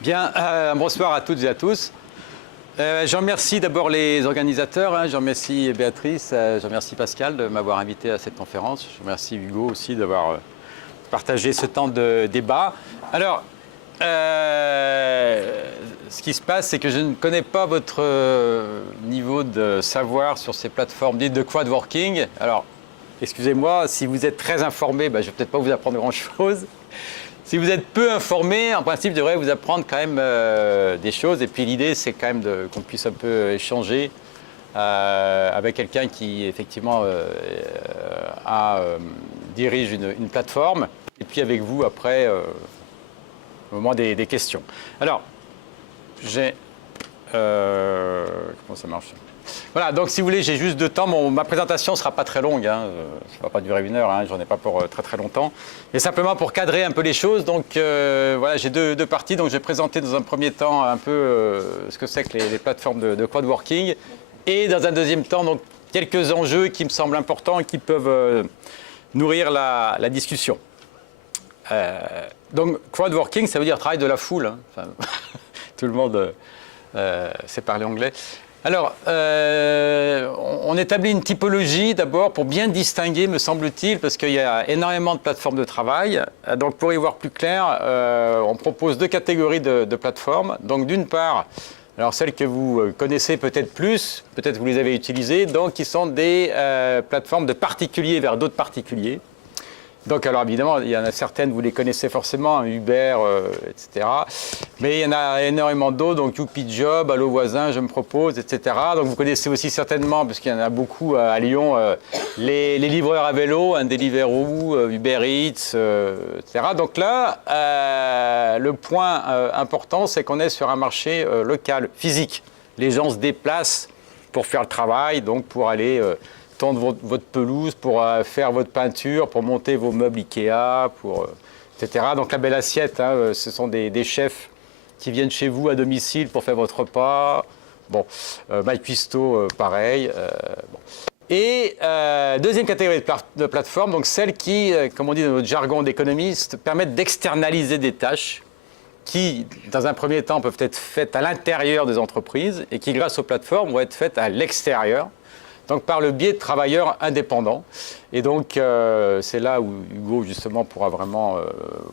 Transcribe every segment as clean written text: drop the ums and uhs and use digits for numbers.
Bien, bonsoir à toutes et à tous. Je remercie d'abord les organisateurs, je remercie Béatrice, je remercie Pascal de m'avoir invité à cette conférence. Je remercie Hugo aussi d'avoir partagé ce temps de débat. Alors, ce qui se passe, c'est que je ne connais pas votre niveau de savoir sur ces plateformes dites de crowdworking. Alors, excusez-moi, si vous êtes très informé, je ne vais peut-être pas vous apprendre grand-chose. Si vous êtes peu informé, en principe, je devrais vous apprendre quand même des choses. Et puis l'idée, c'est quand même qu'on puisse un peu échanger avec quelqu'un qui, effectivement, dirige une plateforme. Et puis avec vous, après, au moment des questions. Alors, comment ça marche ? Voilà, donc si vous voulez, j'ai juste 2 temps. Ma présentation ne sera pas très longue, ça ne va pas durer 1 heure, j'en ai pas pour très très longtemps. Mais simplement pour cadrer un peu les choses, donc voilà, j'ai deux parties. Donc je vais présenter dans un premier temps un peu ce que c'est que les plateformes de crowdworking. Et dans un deuxième temps, donc, quelques enjeux qui me semblent importants et qui peuvent nourrir la discussion. Donc crowdworking, ça veut dire travail de la foule. Enfin, tout le monde sait parler anglais. Alors, on établit une typologie d'abord pour bien distinguer, me semble-t-il, parce qu'il y a énormément de plateformes de travail. Donc, pour y voir plus clair, on propose 2 catégories de plateformes. Donc, d'une part, alors celles que vous connaissez peut-être plus, peut-être vous les avez utilisées, donc qui sont des plateformes de particuliers vers d'autres particuliers. Donc, alors évidemment, il y en a certaines, vous les connaissez forcément, Uber, etc. Mais il y en a énormément d'autres, donc YouPiJob, Allo Voisin, Je me propose, etc. Donc, vous connaissez aussi certainement, parce qu'il y en a beaucoup à Lyon, les livreurs à vélo, Deliveroo, Uber Eats, etc. Donc là, le point important, c'est qu'on est sur un marché local, physique. Les gens se déplacent pour faire le travail, donc pour aller tondre votre pelouse, pour faire votre peinture, pour monter vos meubles Ikea, etc. Donc la belle assiette, ce sont des chefs qui viennent chez vous à domicile pour faire votre repas. Bon, MyCuisto, pareil. Bon. Et deuxième catégorie de plateforme, donc celles qui, comme on dit dans notre jargon d'économiste, permettent d'externaliser des tâches qui, dans un premier temps, peuvent être faites à l'intérieur des entreprises et qui, grâce aux plateformes, vont être faites à l'extérieur. Donc par le biais de travailleurs indépendants. Et donc c'est là où Hugo justement pourra vraiment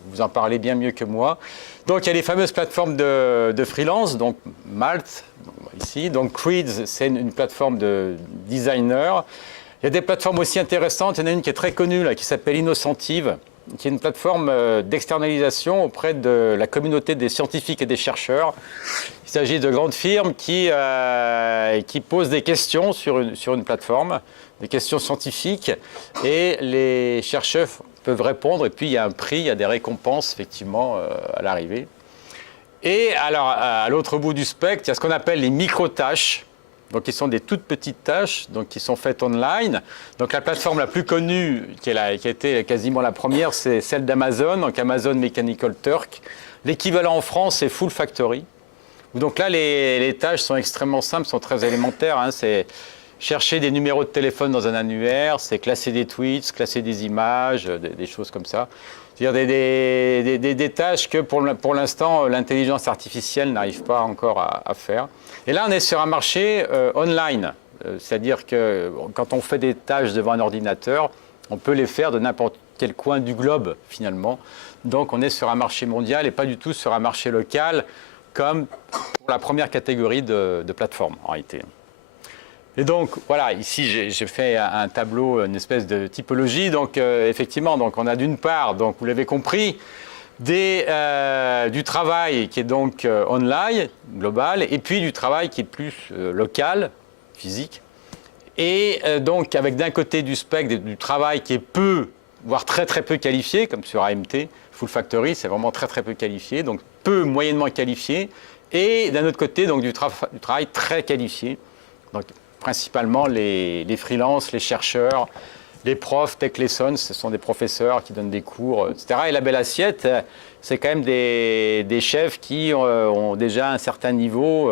vous en parler bien mieux que moi. Donc il y a les fameuses plateformes de freelance, donc Malt, ici. Donc Creeds, c'est une plateforme de designers. Il y a des plateformes aussi intéressantes. Il y en a une qui est très connue, là, qui s'appelle Innocentive, qui est une plateforme d'externalisation auprès de la communauté des scientifiques et des chercheurs. Il s'agit de grandes firmes qui posent des questions sur une plateforme, des questions scientifiques, et les chercheurs peuvent répondre, et puis il y a un prix, il y a des récompenses, effectivement, à l'arrivée. Et alors, à l'autre bout du spectre, il y a ce qu'on appelle les micro-tâches. Donc, qui sont des toutes petites tâches, donc qui sont faites online. Donc, la plateforme la plus connue, qui a été quasiment la première, c'est celle d'Amazon, donc Amazon Mechanical Turk. L'équivalent en France, c'est Full Factory. Donc là, les tâches sont extrêmement simples, sont très élémentaires. C'est chercher des numéros de téléphone dans un annuaire, c'est classer des tweets, classer des images, des choses comme ça. C'est-à-dire des tâches que pour l'instant, l'intelligence artificielle n'arrive pas encore à faire. Et là, on est sur un marché online. C'est-à-dire que quand on fait des tâches devant un ordinateur, on peut les faire de n'importe quel coin du globe, finalement. Donc, on est sur un marché mondial et pas du tout sur un marché local, comme pour la première catégorie de plateformes, en réalité. Et donc, voilà, ici, j'ai fait un tableau, une espèce de typologie. Donc, effectivement, donc, on a d'une part, donc, vous l'avez compris, du travail qui est donc online, global, et puis du travail qui est plus local, physique. Et donc, avec d'un côté du spectre, du travail qui est peu, voire très très peu qualifié, comme sur AMT, Full Factory, c'est vraiment très très peu qualifié, donc peu, moyennement qualifié. Et d'un autre côté, donc, du travail très qualifié. Donc, principalement les freelances, les chercheurs, les profs, Tech Lessons, ce sont des professeurs qui donnent des cours, etc. Et la belle assiette, c'est quand même des chefs qui ont déjà un certain niveau.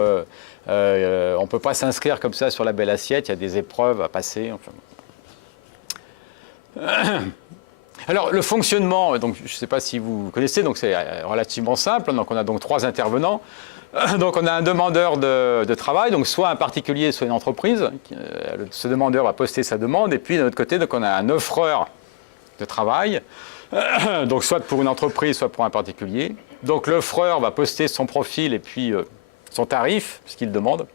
On ne peut pas s'inscrire comme ça sur la belle assiette, il y a des épreuves à passer. Enfin. Alors, le fonctionnement, donc, je ne sais pas si vous connaissez, donc c'est relativement simple. Donc, on a donc 3 intervenants. Donc, on a un demandeur de travail, donc soit un particulier, soit une entreprise. Ce demandeur va poster sa demande. Et puis, de l'autre côté, donc, on a un offreur de travail, donc soit pour une entreprise, soit pour un particulier. Donc, l'offreur va poster son profil et puis son tarif, ce qu'il demande.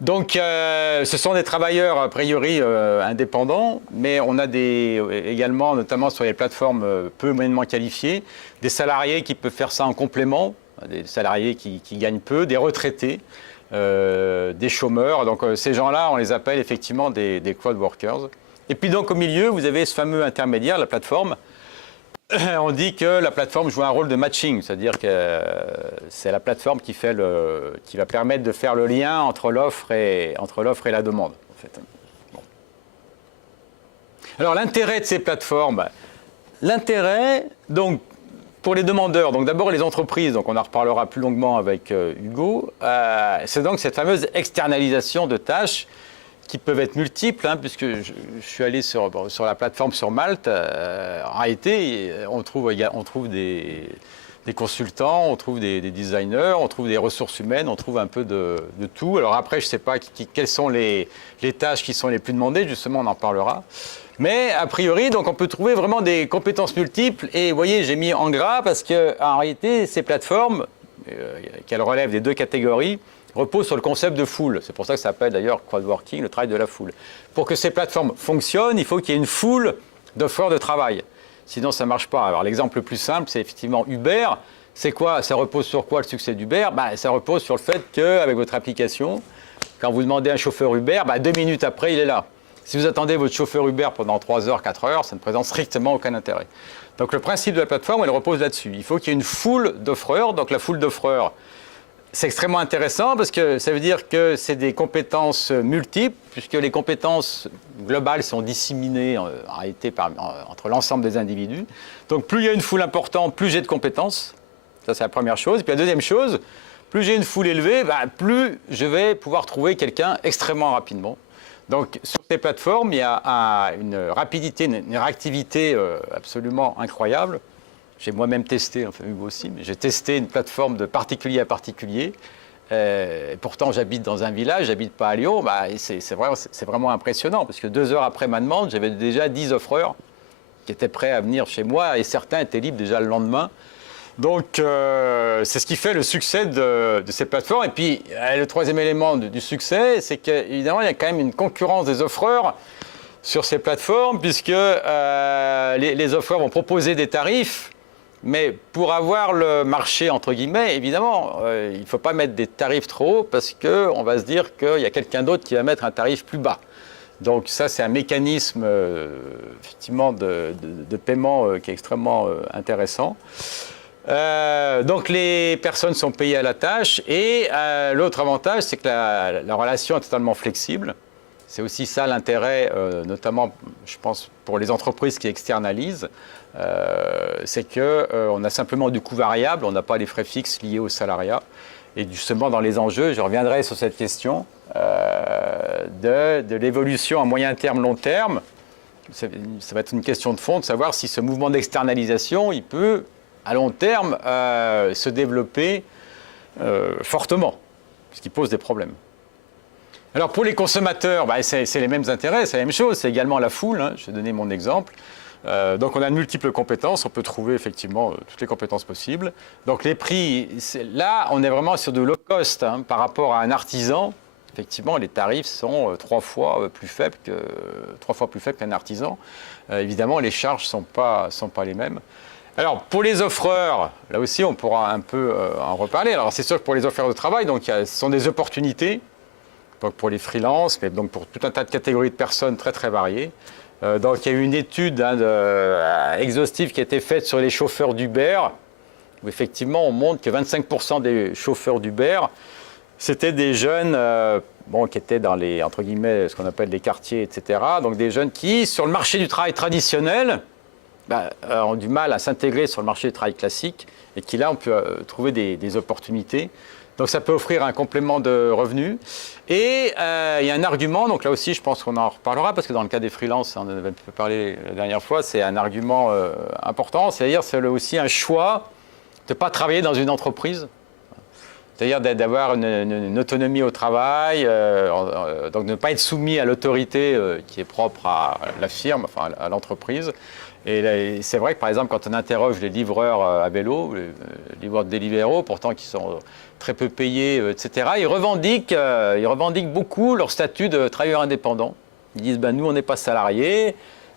Donc, ce sont des travailleurs, a priori, indépendants, mais on a également, notamment sur les plateformes peu moyennement qualifiées, des salariés qui peuvent faire ça en complément, des salariés qui gagnent peu, des retraités, des chômeurs. Donc, ces gens-là, on les appelle effectivement des crowd workers. Et puis, donc, au milieu, vous avez ce fameux intermédiaire, la plateforme. On dit que la plateforme joue un rôle de matching, c'est-à-dire que c'est la plateforme qui va permettre de faire le lien entre l'offre et la demande. En fait. Bon. Alors l'intérêt de ces plateformes, l'intérêt donc pour les demandeurs, donc d'abord les entreprises, donc on en reparlera plus longuement avec Hugo, c'est donc cette fameuse externalisation de tâches qui peuvent être multiples, hein, puisque je suis allé sur la plateforme sur Malte. En réalité, on trouve des consultants, on trouve des designers, on trouve des ressources humaines, on trouve un peu de tout. Alors après, je ne sais pas quelles sont les tâches qui sont les plus demandées, justement, on en parlera. Mais a priori, donc, on peut trouver vraiment des compétences multiples. Et vous voyez, j'ai mis en gras parce qu'en réalité, ces plateformes, qu'elles relèvent des 2 catégories, repose sur le concept de foule. C'est pour ça que ça s'appelle d'ailleurs crowdworking, le travail de la foule. Pour que ces plateformes fonctionnent, il faut qu'il y ait une foule d'offreurs de travail. Sinon, ça ne marche pas. Alors, l'exemple le plus simple, c'est effectivement Uber. C'est quoi? Ça repose sur quoi le succès d'Uber? Ça repose sur le fait qu'avec votre application, quand vous demandez un chauffeur Uber, 2 minutes après, il est là. Si vous attendez votre chauffeur Uber pendant 3 heures, 4 heures, ça ne présente strictement aucun intérêt. Donc, le principe de la plateforme, elle repose là-dessus. Il faut qu'il y ait une foule d'offreurs. Donc, la foule d'offreurs, c'est extrêmement intéressant parce que ça veut dire que c'est des compétences multiples, puisque les compétences globales sont disséminées en réalité entre l'ensemble des individus. Donc plus il y a une foule importante, plus j'ai de compétences. Ça, c'est la première chose. Et puis la deuxième chose, plus j'ai une foule élevée, plus je vais pouvoir trouver quelqu'un extrêmement rapidement. Donc sur ces plateformes, il y a une rapidité, une réactivité absolument incroyable. J'ai moi-même testé, enfin Hugo aussi, mais j'ai testé une plateforme de particulier à particulier. Pourtant, j'habite dans un village, j'habite pas à Lyon. C'est vraiment impressionnant, parce que 2 heures après ma demande, j'avais déjà 10 offreurs qui étaient prêts à venir chez moi, et certains étaient libres déjà le lendemain. Donc, c'est ce qui fait le succès de ces plateformes. Et puis, le troisième élément du succès, c'est qu'évidemment, il y a quand même une concurrence des offreurs sur ces plateformes, puisque les offreurs vont proposer des tarifs. Mais pour avoir le marché, entre guillemets, évidemment, il ne faut pas mettre des tarifs trop hauts parce qu'on va se dire qu'il y a quelqu'un d'autre qui va mettre un tarif plus bas. Donc ça, c'est un mécanisme effectivement de paiement qui est extrêmement intéressant. Donc les personnes sont payées à la tâche et l'autre avantage, c'est que la relation est totalement flexible. C'est aussi ça l'intérêt, notamment, je pense, pour les entreprises qui externalisent. C'est qu'on a simplement du coût variable, on n'a pas les frais fixes liés au salariat. Et justement, dans les enjeux, je reviendrai sur cette question de l'évolution à moyen terme, long terme. Ça va être une question de fond de savoir si ce mouvement d'externalisation, il peut, à long terme, se développer fortement, ce qui pose des problèmes. Alors pour les consommateurs, c'est les mêmes intérêts, c'est la même chose, c'est également la foule, hein, je vais donner mon exemple. Donc on a de multiples compétences, on peut trouver effectivement toutes les compétences possibles. Donc les prix, là on est vraiment sur de low cost hein, par rapport à un artisan. Effectivement les tarifs sont 3 fois plus faibles qu'un artisan. Évidemment les charges ne sont pas les mêmes. Alors pour les offreurs, là aussi on pourra un peu en reparler. Alors c'est sûr que pour les offreurs de travail, donc, ce sont des opportunités donc, pour les freelances, mais donc, pour tout un tas de catégories de personnes très très variées. Donc il y a eu une étude exhaustive qui a été faite sur les chauffeurs d'Uber, où effectivement on montre que 25% des chauffeurs d'Uber, c'était des jeunes qui étaient dans les, entre guillemets, ce qu'on appelle les quartiers, etc. Donc des jeunes qui, sur le marché du travail traditionnel, ont du mal à s'intégrer sur le marché du travail classique et qui là on peut trouver des opportunités. Donc ça peut offrir un complément de revenus. Et il y a un argument, donc là aussi je pense qu'on en reparlera, parce que dans le cas des freelances, on en avait un peu parlé la dernière fois, c'est un argument important, c'est-à-dire c'est aussi un choix de ne pas travailler dans une entreprise, c'est-à-dire d'avoir une autonomie au travail, donc de ne pas être soumis à l'autorité qui est propre à la firme, enfin à l'entreprise. Et c'est vrai que par exemple, quand on interroge les livreurs à vélo, les livreurs de Deliveroo, pourtant qui sont très peu payés, etc., ils revendiquent beaucoup leur statut de travailleur indépendant. Ils disent, nous, on n'est pas salariés,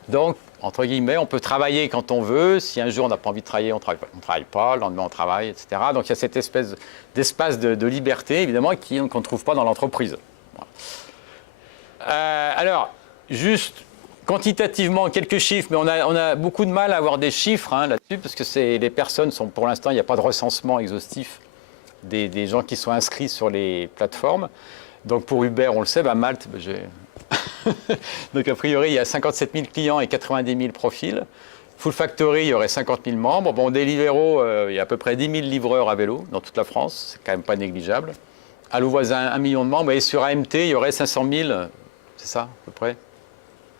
donc, entre guillemets, on peut travailler quand on veut. Si un jour on n'a pas envie de travailler, on ne travaille pas, le lendemain on travaille, etc. Donc il y a cette espèce d'espace de liberté, évidemment, qu'on ne trouve pas dans l'entreprise. Voilà. Alors, juste quantitativement, quelques chiffres, mais on a beaucoup de mal à avoir des chiffres là-dessus, parce que les personnes sont, pour l'instant, il n'y a pas de recensement exhaustif des gens qui sont inscrits sur les plateformes. Donc pour Uber, on le sait, Malte, j'ai... Donc a priori, il y a 57 000 clients et 90 000 profils. Full Factory, il y aurait 50 000 membres. Bon, Deliveroo, il y a à peu près 10 000 livreurs à vélo dans toute la France. C'est quand même pas négligeable. Allo Voisin, 1 million de membres. Et sur AMT, il y aurait 500 000, c'est ça, à peu près.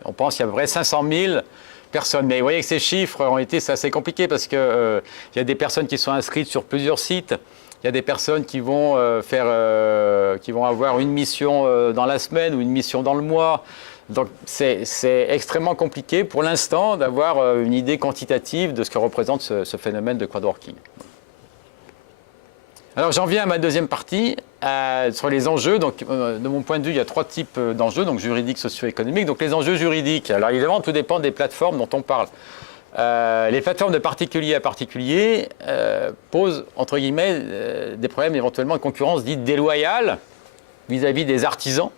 On pense qu'il y a à peu près 500 000 personnes. Mais vous voyez que ces chiffres ont été assez compliqués parce qu'il y a des personnes qui sont inscrites sur plusieurs sites. Il y a des personnes qui vont avoir une mission dans la semaine ou une mission dans le mois. Donc c'est extrêmement compliqué pour l'instant d'avoir une idée quantitative de ce que représente ce phénomène de crowdworking. Alors j'en viens à ma deuxième partie sur les enjeux. Donc de mon point de vue, il y a 3 types d'enjeux, donc juridiques, socio-économiques. Donc les enjeux juridiques, alors évidemment tout dépend des plateformes dont on parle. Les plateformes de particulier à particulier posent, entre guillemets, des problèmes éventuellement de concurrence dite déloyale vis-à-vis des artisans,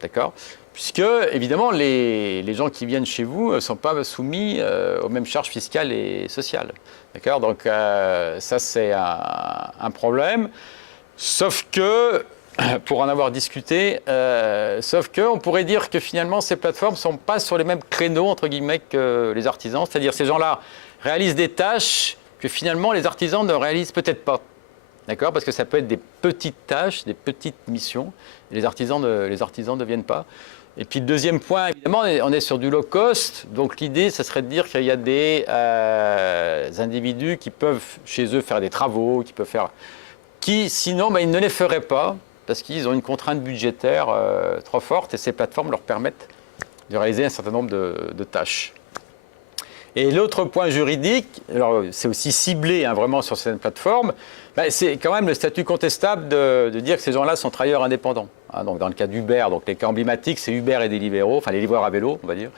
d'accord ? Puisque, évidemment, les gens qui viennent chez vous ne sont pas soumis aux mêmes charges fiscales et sociales, d'accord ? Donc ça, c'est un problème, sauf que... pour en avoir discuté, sauf qu'on pourrait dire que finalement ces plateformes ne sont pas sur les mêmes créneaux entre guillemets que les artisans, c'est-à-dire ces gens-là réalisent des tâches que finalement les artisans ne réalisent peut-être pas, d'accord ? Parce que ça peut être des petites tâches, des petites missions, et les artisans ne viennent pas. Et puis le deuxième point, évidemment, on est sur du low cost, donc l'idée, ça serait de dire qu'il y a des individus qui peuvent chez eux faire des travaux, qui sinon ils ne les feraient pas, parce qu'ils ont une contrainte budgétaire trop forte et ces plateformes leur permettent de réaliser un certain nombre de tâches. Et l'autre point juridique, alors c'est aussi ciblé vraiment sur cette plateforme, c'est quand même le statut contestable de dire que ces gens-là sont travailleurs indépendants. Donc dans le cas d'Uber, donc les cas emblématiques, c'est Uber et Deliveroo, enfin les livreurs à vélo, on va dire,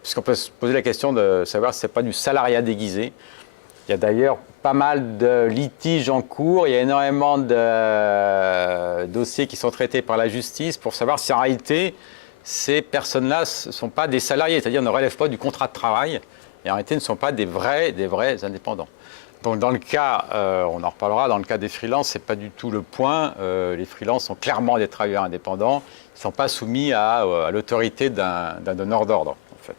puisqu'on peut se poser la question de savoir si ce n'est pas du salariat déguisé. Il y a d'ailleurs pas mal de litiges en cours, il y a énormément de dossiers qui sont traités par la justice pour savoir si en réalité ces personnes-là ne sont pas des salariés, c'est-à-dire ne relèvent pas du contrat de travail et en réalité ne sont pas des vrais indépendants. Donc dans le cas, on en reparlera, dans le cas des freelances, ce n'est pas du tout le point. Les freelances sont clairement des travailleurs indépendants, ils ne sont pas soumis à l'autorité d'un donneur d'ordre en fait.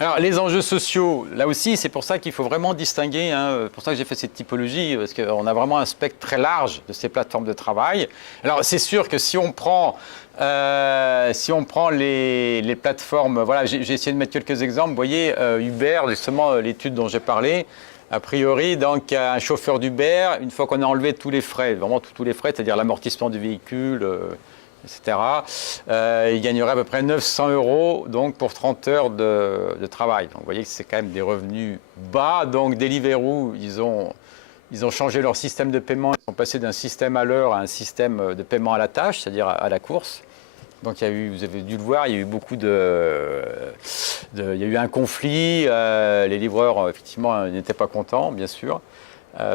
Alors, les enjeux sociaux, là aussi, c'est pour ça qu'il faut vraiment distinguer, c'est pour ça que j'ai fait cette typologie, parce qu'on a vraiment un spectre très large de ces plateformes de travail. Alors, c'est sûr que si on prend les plateformes, voilà, j'ai essayé de mettre quelques exemples. Vous voyez, Uber, justement, l'étude dont j'ai parlé, a priori, donc, un chauffeur d'Uber, une fois qu'on a enlevé tous les frais, vraiment tous les frais, c'est-à-dire l'amortissement du véhicule, etc. Il gagnerait à peu près 900 € donc, pour 30 heures de travail. Donc vous voyez que c'est quand même des revenus bas. Donc Deliveroo, ils ont changé leur système de paiement. Ils sont passés d'un système à l'heure à un système de paiement à la tâche, c'est-à-dire à la course. Donc il y a eu, vous avez dû le voir, il y a eu beaucoup il y a eu un conflit. Les livreurs, effectivement, n'étaient pas contents, bien sûr.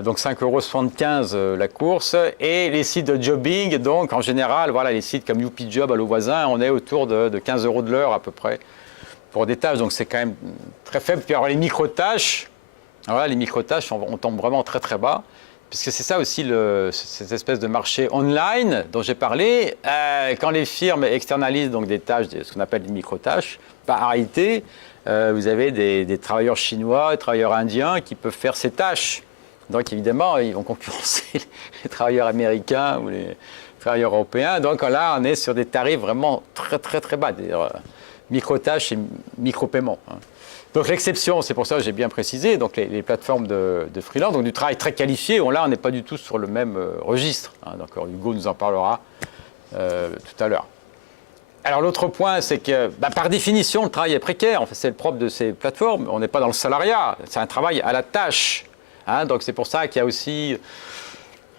Donc 5,75 € la course. Et les sites de jobbing, donc en général, voilà, les sites comme YouPiJob, Allo Voisin, on est autour de 15 € de l'heure à peu près pour des tâches. Donc c'est quand même très faible. Puis alors les micro-tâches, voilà, les micro-tâches, on tombe vraiment très très bas. Puisque c'est ça aussi, cette espèce de marché online dont j'ai parlé. Quand les firmes externalisent donc des tâches, ce qu'on appelle des micro-tâches, en réalité, vous avez des travailleurs chinois, des travailleurs indiens qui peuvent faire ces tâches. Donc évidemment, ils vont concurrencer les travailleurs américains ou les travailleurs européens. Donc là, on est sur des tarifs vraiment très très très bas, des micro-tâches et micro-paiements. Donc l'exception, c'est pour ça que j'ai bien précisé, donc les plateformes de freelance, donc du travail très qualifié, là on n'est pas du tout sur le même registre. Donc Hugo nous en parlera tout à l'heure. Alors l'autre point, c'est que par définition, le travail est précaire. C'est le propre de ces plateformes. On n'est pas dans le salariat, c'est un travail à la tâche. Donc c'est pour ça qu'il y a aussi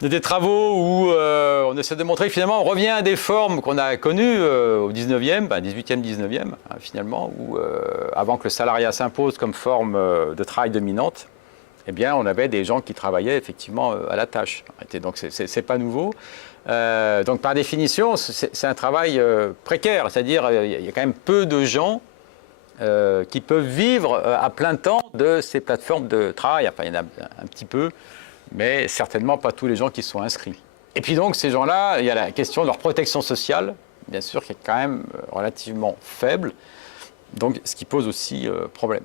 des travaux où on essaie de montrer que finalement on revient à des formes qu'on a connues au 19e, 18e, 19e, finalement, où avant que le salariat s'impose comme forme de travail dominante, eh bien on avait des gens qui travaillaient effectivement à la tâche. Donc c'est pas nouveau. Donc par définition, c'est un travail précaire, c'est-à-dire il y a quand même peu de gens qui peuvent vivre à plein temps de ces plateformes de travail. Enfin, il y en a un petit peu, mais certainement pas tous les gens qui sont inscrits. Et puis donc, ces gens-là, il y a la question de leur protection sociale, bien sûr, qui est quand même relativement faible, donc ce qui pose aussi problème.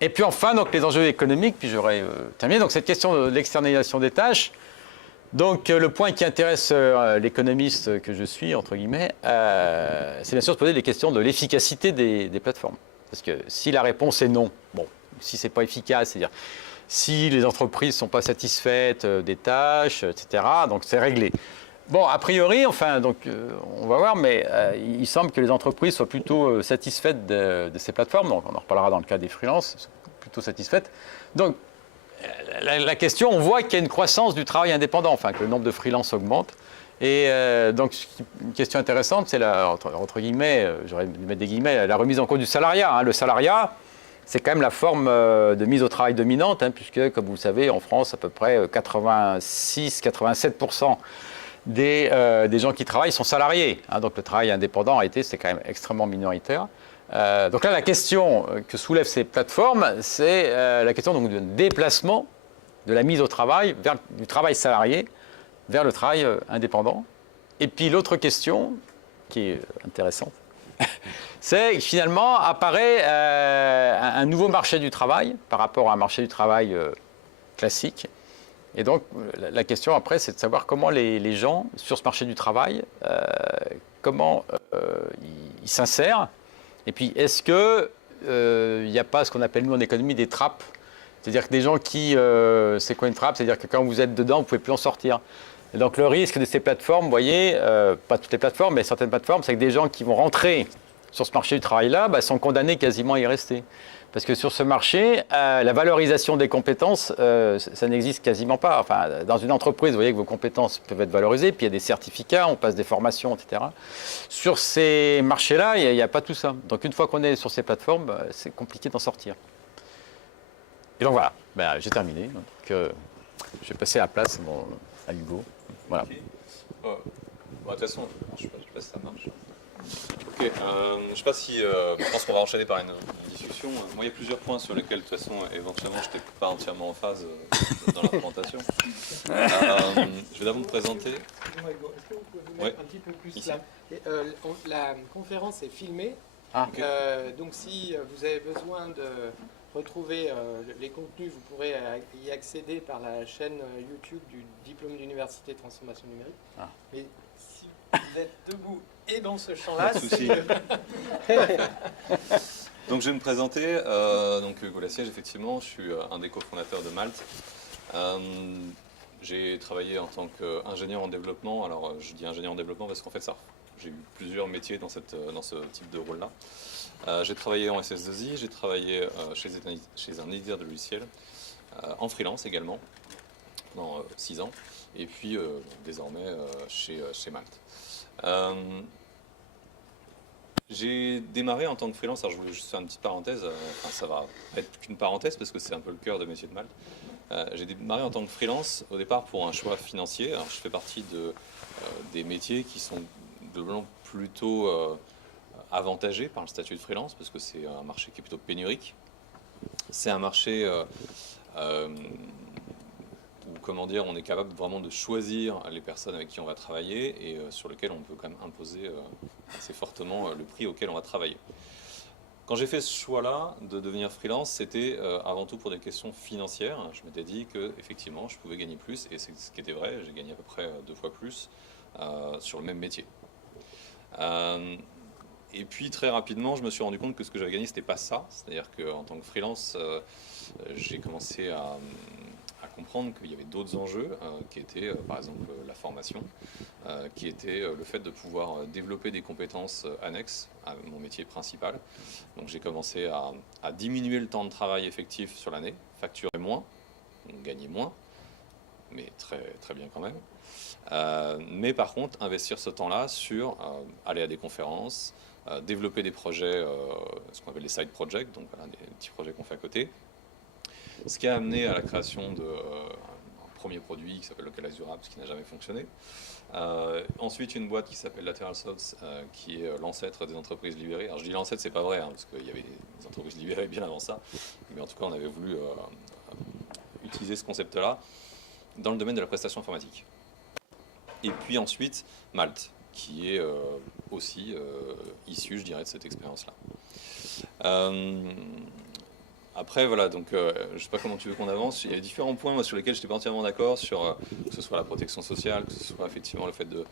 Et puis enfin, donc, les enjeux économiques, puis j'aurais terminé. Donc cette question de l'externalisation des tâches, donc le point qui intéresse l'économiste que je suis, entre guillemets, c'est bien sûr de se poser des questions de l'efficacité des plateformes. Parce que si la réponse est non, bon, si ce n'est pas efficace, c'est-à-dire si les entreprises ne sont pas satisfaites des tâches, etc., donc c'est réglé. Bon, a priori, enfin, donc, on va voir, mais il semble que les entreprises soient plutôt satisfaites de ces plateformes, donc on en reparlera dans le cas des freelances, plutôt satisfaites. Donc, la question, on voit qu'il y a une croissance du travail indépendant, enfin, que le nombre de freelances augmente. Et donc, une question intéressante, c'est, entre guillemets, j'aurais dû mettre des guillemets, la remise en cause du salariat. Le salariat, c'est quand même la forme de mise au travail dominante, puisque, comme vous le savez, en France, à peu près 86-87% des gens qui travaillent sont salariés. Donc le travail indépendant, en réalité, c'est quand même extrêmement minoritaire. Donc là, la question que soulèvent ces plateformes, c'est la question donc, du déplacement de la mise au travail du travail salarié vers le travail indépendant. Et puis l'autre question, qui est intéressante, c'est que finalement apparaît un nouveau marché du travail par rapport à un marché du travail classique. Et donc, la question après, c'est de savoir comment les gens, sur ce marché du travail, comment ils s'insèrent. Et puis, est-ce qu'il n'y a pas ce qu'on appelle, nous, en économie, des trappes? C'est-à-dire que des gens qui... c'est quoi une trappe? C'est-à-dire que quand vous êtes dedans, vous ne pouvez plus en sortir. Et donc, le risque de ces plateformes, vous voyez, pas toutes les plateformes, mais certaines plateformes, c'est que des gens qui vont rentrer sur ce marché du travail-là sont condamnés quasiment à y rester. Parce que sur ce marché, la valorisation des compétences, ça n'existe quasiment pas. Enfin, dans une entreprise, vous voyez que vos compétences peuvent être valorisées, puis il y a des certificats, on passe des formations, etc. Sur ces marchés-là, il n'y a pas tout ça. Donc une fois qu'on est sur ces plateformes, c'est compliqué d'en sortir. Et donc voilà, j'ai terminé. Donc, je vais passer la place à Hugo. Voilà. Okay. De toute façon, je ne sais pas si ça marche. Ok, je ne sais pas si. Je pense qu'on va enchaîner par une discussion. Moi, il y a plusieurs points sur lesquels, de toute façon, éventuellement, je n'étais pas entièrement en phase dans la présentation. Je vais d'abord me présenter. Excusez-moi, Hugo, est-ce que vous pouvez vous mettre un petit peu plus Ici. là? La conférence est filmée, Ok. donc si vous avez besoin de retrouver les contenus, vous pourrez y accéder par la chaîne YouTube du Diplôme d'Université Transformation Numérique. Mais si vous êtes debout et dans ce champ-là, Pas de c'est souci. mieux. Donc, je vais me présenter. Donc, Hugo Lassiège, effectivement, je suis un des cofondateurs de Malte. J'ai travaillé en tant qu'ingénieur en développement. Alors, je dis ingénieur en développement parce qu'en fait, j'ai eu plusieurs métiers dans ce type de rôle-là. J'ai travaillé en SS2I, j'ai travaillé chez un éditeur de logiciels, en freelance également, pendant 6 ans, et puis désormais chez Malte. J'ai démarré en tant que freelance, alors je voulais juste faire une petite parenthèse, ça va être qu'une parenthèse parce que c'est un peu le cœur de métier de Malte. J'ai démarré en tant que freelance au départ pour un choix financier. Alors je fais partie des métiers qui sont plutôt avantagés par le statut de freelance parce que c'est un marché qui est plutôt pénurique. C'est un marché où, comment dire, on est capable vraiment de choisir les personnes avec qui on va travailler et sur lesquelles on peut quand même imposer assez fortement le prix auquel on va travailler. Quand j'ai fait ce choix-là de devenir freelance, c'était avant tout pour des questions financières. Je m'étais dit que effectivement, je pouvais gagner plus, et c'est ce qui était vrai. J'ai gagné à peu près 2 fois plus sur le même métier. Et puis très rapidement, je me suis rendu compte que ce que j'avais gagné, c'était pas ça. C'est-à-dire qu'en tant que freelance, j'ai commencé à comprendre qu'il y avait d'autres enjeux qui étaient par exemple la formation, qui était le fait de pouvoir développer des compétences annexes à mon métier principal. Donc j'ai commencé à diminuer le temps de travail effectif sur l'année, facturer moins, donc gagner moins, mais très, très bien quand même. Mais par contre, investir ce temps-là sur aller à des conférences, développer des projets, ce qu'on appelle les side projects, donc voilà, des petits projets qu'on fait à côté. Ce qui a amené à la création d'un premier produit qui s'appelle Localize Your Apps, qui n'a jamais fonctionné. Ensuite, une boîte qui s'appelle Lateral Softs, qui est l'ancêtre des entreprises libérées. Alors je dis l'ancêtre, c'est pas vrai, hein, parce qu'il y avait des entreprises libérées bien avant ça. Mais en tout cas, on avait voulu utiliser ce concept-là dans le domaine de la prestation informatique. Et puis ensuite, Malte, qui est aussi issu, je dirais, de cette expérience-là. Après, voilà, donc je ne sais pas comment tu veux qu'on avance. Il y a différents points moi, sur lesquels je n'étais pas entièrement d'accord, sur que ce soit la protection sociale, que ce soit effectivement le fait de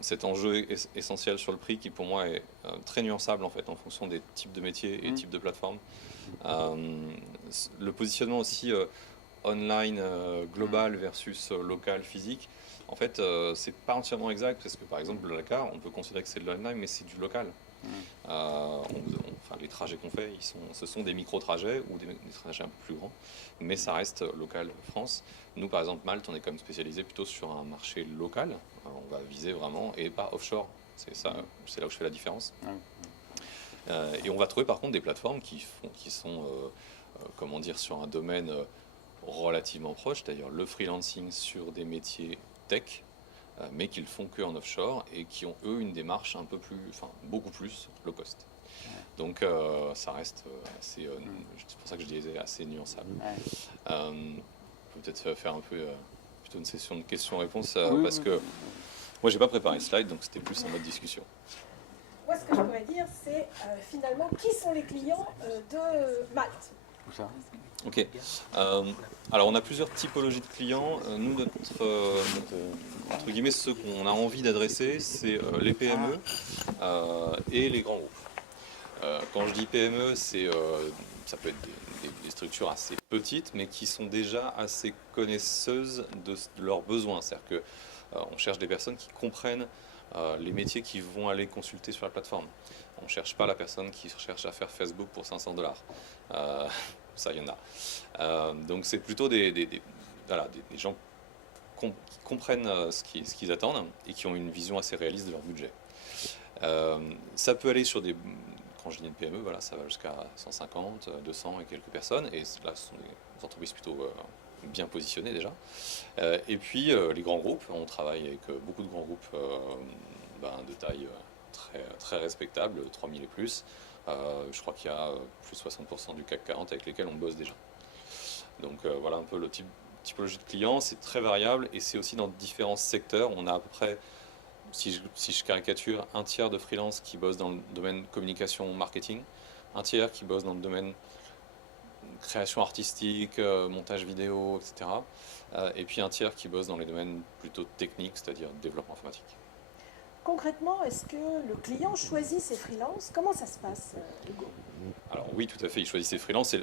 cet enjeu essentiel sur le prix qui pour moi est très nuançable en fait en fonction des types de métiers et types de plateformes. Le positionnement aussi online global versus local physique. En fait, c'est pas entièrement exact parce que par exemple le Dakar, on peut considérer que c'est de l'online, mais c'est du local. Enfin, les trajets qu'on fait, ce sont des micro-trajets ou des trajets un peu plus grands, mais ça reste local France. Nous, par exemple, Malte, on est quand même spécialisé plutôt sur un marché local. On va viser vraiment et pas offshore. C'est ça, c'est là où je fais la différence. Et on va trouver par contre des plateformes qui sont, comment dire, sur un domaine relativement proche, c'est-à-dire le freelancing sur des métiers tech, mais qui le font que en offshore et qui ont eux une démarche un peu plus, enfin beaucoup plus low cost. Donc ça reste assez, c'est pour ça que je disais assez nuançable. On peut peut-être faire un peu plutôt une session de questions-réponses parce que moi j'ai pas préparé le slide, donc c'était plus en mode discussion. Moi, ce que je pourrais dire, c'est finalement qui sont les clients de Malte. Ok. Alors on a plusieurs typologies de clients. Nous, entre guillemets, ceux qu'on a envie d'adresser, c'est les PME et les grands groupes. Quand je dis PME, ça peut être des structures assez petites, mais qui sont déjà assez connaisseuses de leurs besoins. C'est-à-dire qu'on cherche des personnes qui comprennent les métiers qu'ils vont aller consulter sur la plateforme. On ne cherche pas la personne qui cherche à faire Facebook pour $500. Ça, il y en a. Donc c'est plutôt des gens qui comprennent ce qu'ils attendent et qui ont une vision assez réaliste de leur budget. Ça peut aller sur des... Quand je dis une PME, voilà, ça va jusqu'à 150, 200 et quelques personnes. Et là, ce sont des entreprises plutôt bien positionnées déjà. Et puis les grands groupes, on travaille avec beaucoup de grands groupes de taille très, très respectable, 3000 et plus. Je crois qu'il y a plus de 60% du CAC 40 avec lesquels on bosse déjà. Donc voilà un peu le typologie de clients, c'est très variable et c'est aussi dans différents secteurs. On a à peu près, si je caricature, un tiers de freelance qui bosse dans le domaine communication, marketing, un tiers qui bosse dans le domaine création artistique, montage vidéo, etc. Et puis un tiers qui bosse dans les domaines plutôt techniques, c'est-à-dire développement informatique. Concrètement, est-ce que le client choisit ses freelances? Comment ça se passe, Hugo? Alors oui, tout à fait, il choisit ses freelances.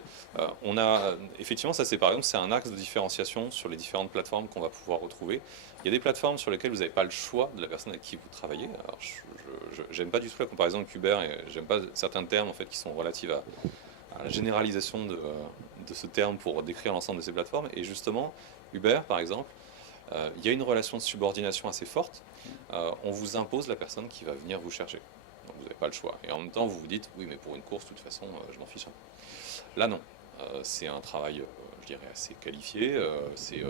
On a, effectivement, ça c'est par exemple, c'est un axe de différenciation sur les différentes plateformes qu'on va pouvoir retrouver. Il y a des plateformes sur lesquelles vous n'avez pas le choix de la personne avec qui vous travaillez. Alors j'aime pas du tout la comparaison avec Uber et j'aime pas certains termes en fait qui sont relatifs à la généralisation de ce terme pour décrire l'ensemble de ces plateformes. Et justement, Uber par exemple, il y a une relation de subordination assez forte. On vous impose la personne qui va venir vous chercher. Donc vous n'avez pas le choix. Et en même temps, vous vous dites, oui, mais pour une course, de toute façon, je m'en fiche. Là, non. C'est un travail, je dirais, assez qualifié. C'est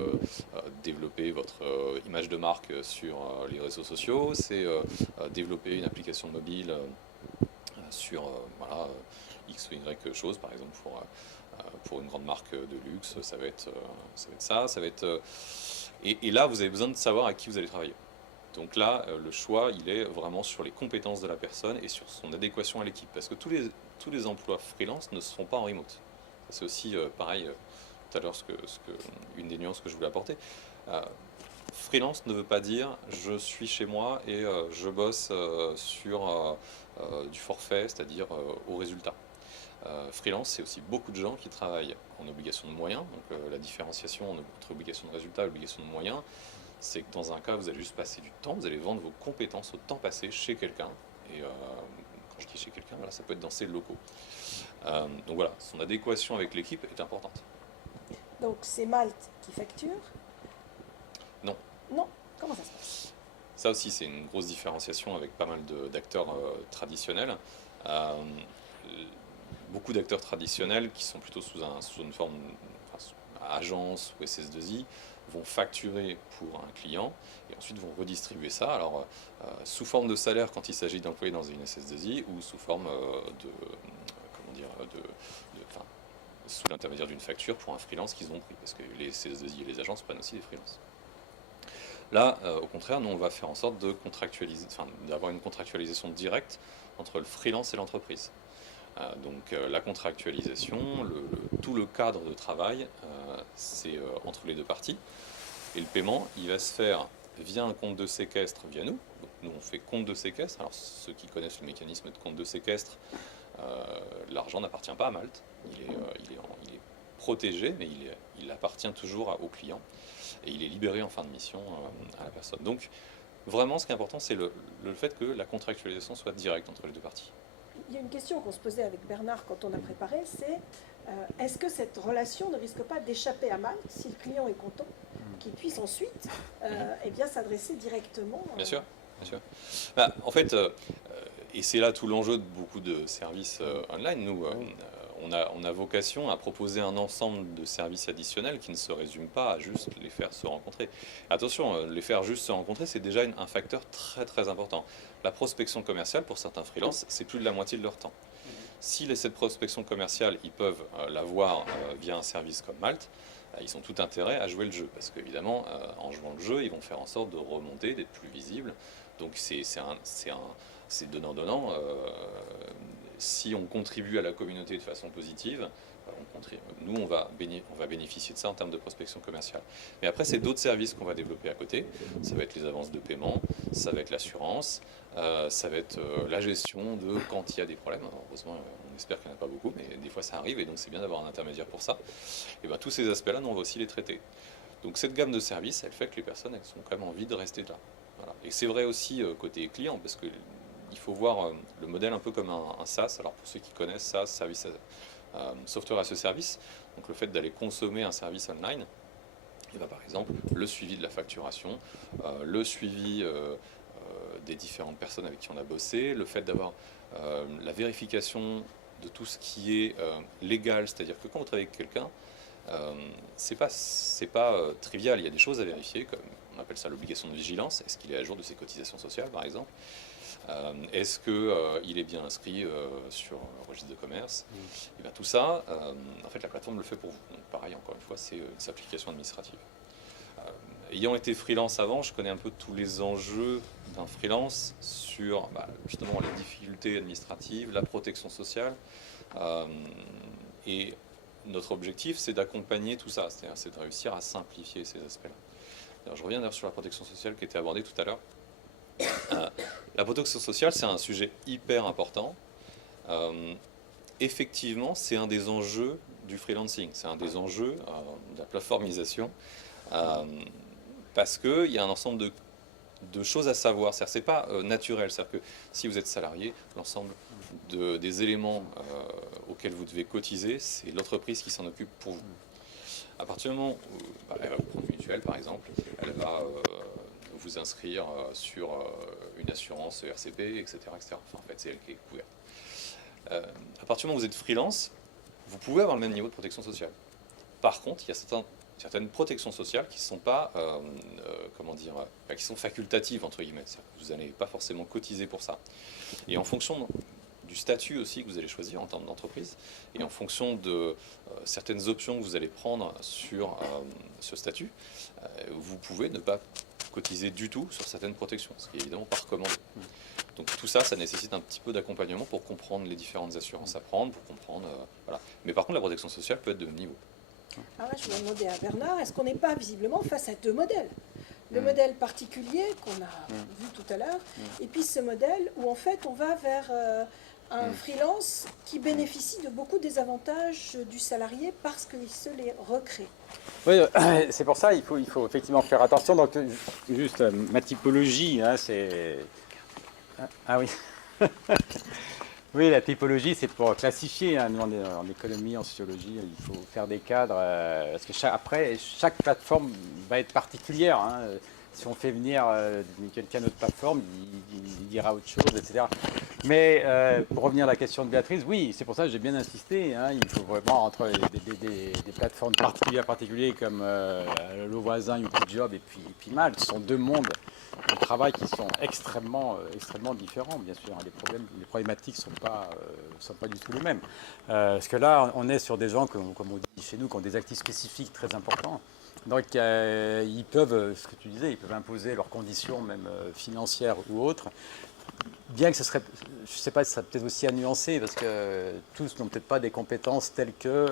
développer votre image de marque sur les réseaux sociaux. C'est développer une application mobile sur X ou Y chose, par exemple, pour une grande marque de luxe. Ça va être ça. Ça va être... Et là, vous avez besoin de savoir avec qui vous allez travailler. Donc là, le choix, il est vraiment sur les compétences de la personne et sur son adéquation à l'équipe. Parce que tous tous les emplois freelance ne se font pas en remote. C'est aussi pareil, tout à l'heure, une des nuances que je voulais apporter. Freelance ne veut pas dire je suis chez moi et je bosse sur du forfait, c'est-à-dire au résultat. Freelance, c'est aussi beaucoup de gens qui travaillent en obligation de moyens. Donc la différenciation entre obligation de résultat et obligation de moyens, c'est que dans un cas, vous allez juste passer du temps, vous allez vendre vos compétences au temps passé chez quelqu'un. Et quand je dis chez quelqu'un, voilà, ça peut être dans ses locaux. Donc voilà, son adéquation avec l'équipe est importante. Donc c'est Malte qui facture? Non. Non? Comment ça se passe? Ça aussi, c'est une grosse différenciation avec pas mal d'acteurs traditionnels. Beaucoup d'acteurs traditionnels qui sont plutôt sous une forme agence ou SS2I vont facturer pour un client et ensuite vont redistribuer ça. Alors, sous forme de salaire quand il s'agit d'employer dans une SS2I ou sous forme sous l'intermédiaire d'une facture pour un freelance qu'ils ont pris, parce que les SS2I et les agences prennent aussi des freelances. Là, au contraire, nous on va faire en sorte de d'avoir une contractualisation directe entre le freelance et l'entreprise. Donc la contractualisation, tout le cadre de travail, c'est entre les deux parties. Et le paiement, il va se faire via un compte de séquestre via nous. Donc, nous, on fait compte de séquestre. Alors ceux qui connaissent le mécanisme de compte de séquestre, l'argent n'appartient pas à Malte. Il est protégé, mais il appartient toujours au client. Et il est libéré en fin de mission à la personne. Donc vraiment, ce qui est important, c'est le fait que la contractualisation soit directe entre les deux parties. Il y a une question qu'on se posait avec Bernard quand on a préparé, c'est est-ce que cette relation ne risque pas d'échapper à Malte si le client est content, qu'il puisse ensuite s'adresser directement Bien sûr, bien sûr. Bah, en fait, et c'est là tout l'enjeu de beaucoup de services online, nous, on a vocation à proposer un ensemble de services additionnels qui ne se résument pas à juste les faire se rencontrer. Attention, les faire juste se rencontrer, c'est déjà un facteur très très important. La prospection commerciale, pour certains freelances, c'est plus de la moitié de leur temps. Si cette prospection commerciale, ils peuvent l'avoir via un service comme Malte, ils ont tout intérêt à jouer le jeu. Parce qu'évidemment, en jouant le jeu, ils vont faire en sorte de remonter, d'être plus visibles. Donc c'est donnant-donnant. Si on contribue à la communauté de façon positive, nous, on va bénéficier de ça en termes de prospection commerciale. Mais après, c'est d'autres services qu'on va développer à côté. Ça va être les avances de paiement, ça va être l'assurance, ça va être la gestion de quand il y a des problèmes. Alors, heureusement, on espère qu'il n'y en a pas beaucoup, mais des fois ça arrive, et donc c'est bien d'avoir un intermédiaire pour ça. Et bien, tous ces aspects-là, nous, on va aussi les traiter. Donc cette gamme de services, elle fait que les personnes, elles ont quand même envie de rester là. Voilà. Et c'est vrai aussi côté client, parce que il faut voir le modèle un peu comme un SaaS. Alors pour ceux qui connaissent SaaS, service software as a service, donc le fait d'aller consommer un service online, et bien par exemple le suivi de la facturation, le suivi des différentes personnes avec qui on a bossé, le fait d'avoir la vérification de tout ce qui est légal, c'est-à-dire que quand vous travaillez avec quelqu'un, c'est pas trivial, il y a des choses à vérifier, comme on appelle ça l'obligation de vigilance. Est-ce qu'il est à jour de ses cotisations sociales par exemple? Est-ce qu'il est bien inscrit sur le registre de commerce? Et bien tout ça, en fait, la plateforme le fait pour vous. Donc pareil, encore une fois, c'est une simplification administrative. Ayant été freelance avant, je connais un peu tous les enjeux d'un freelance sur justement les difficultés administratives, la protection sociale. Et notre objectif, c'est d'accompagner tout ça, c'est de réussir à simplifier ces aspects-là. Alors, je reviens d'ailleurs sur la protection sociale qui était abordée tout à l'heure. La protection sociale, c'est un sujet hyper important. Effectivement, c'est un des enjeux du freelancing, c'est un des enjeux de la plateformisation, parce qu'il y a un ensemble de choses à savoir. Ce n'est pas naturel, c'est-à-dire que si vous êtes salarié, l'ensemble des éléments auxquels vous devez cotiser, c'est l'entreprise qui s'en occupe pour vous. À partir du moment où elle va vous prendre une mutuelle, par exemple, elle va vous inscrire sur une assurance RCP, etc. etc. Enfin, en fait, c'est elle qui est couverte. À partir du moment où vous êtes freelance, vous pouvez avoir le même niveau de protection sociale. Par contre, il y a certaines protections sociales qui ne sont pas, qui sont facultatives, entre guillemets. Vous n'allez pas forcément cotiser pour ça. Et en fonction du statut aussi que vous allez choisir en termes d'entreprise, et en fonction de certaines options que vous allez prendre sur ce statut, vous pouvez ne pas cotiser du tout sur certaines protections, ce qui est évidemment pas recommandé. Donc tout ça, ça nécessite un petit peu d'accompagnement pour comprendre les différentes assurances à prendre, pour comprendre, voilà. Mais par contre, la protection sociale peut être de même niveau. Alors là, je vais demander à Bernard, est-ce qu'on n'est pas visiblement face à deux modèles? Le modèle particulier qu'on a vu tout à l'heure, et puis ce modèle où en fait on va vers un freelance qui bénéficie de beaucoup des avantages du salarié parce qu'il se les recrée. Oui, c'est pour ça il faut effectivement faire attention. Donc, juste ma typologie, hein, c'est... Ah oui. Oui, la typologie, c'est pour classifier. Hein. Nous, en économie, en sociologie, il faut faire des cadres. Parce que chaque plateforme va être particulière. Hein. Si on fait venir quelqu'un d'autre plateforme, il dira autre chose, etc. Mais pour revenir à la question de Béatrice, oui, c'est pour ça que j'ai bien insisté. Hein. Il faut vraiment, entre des plateformes particulières comme Le Voisin, YouPiJob et puis Malte, ce sont deux mondes de travail qui sont extrêmement différents, bien sûr. Les problématiques ne sont pas du tout les mêmes. Parce que là, on est sur des gens, comme on dit chez nous, qui ont des actifs spécifiques très importants. Donc, ils peuvent, ce que tu disais, ils peuvent imposer leurs conditions, même financières ou autres. Bien que ce serait, je ne sais pas, ce serait peut-être aussi à nuancer, parce que tous n'ont peut-être pas des compétences telles que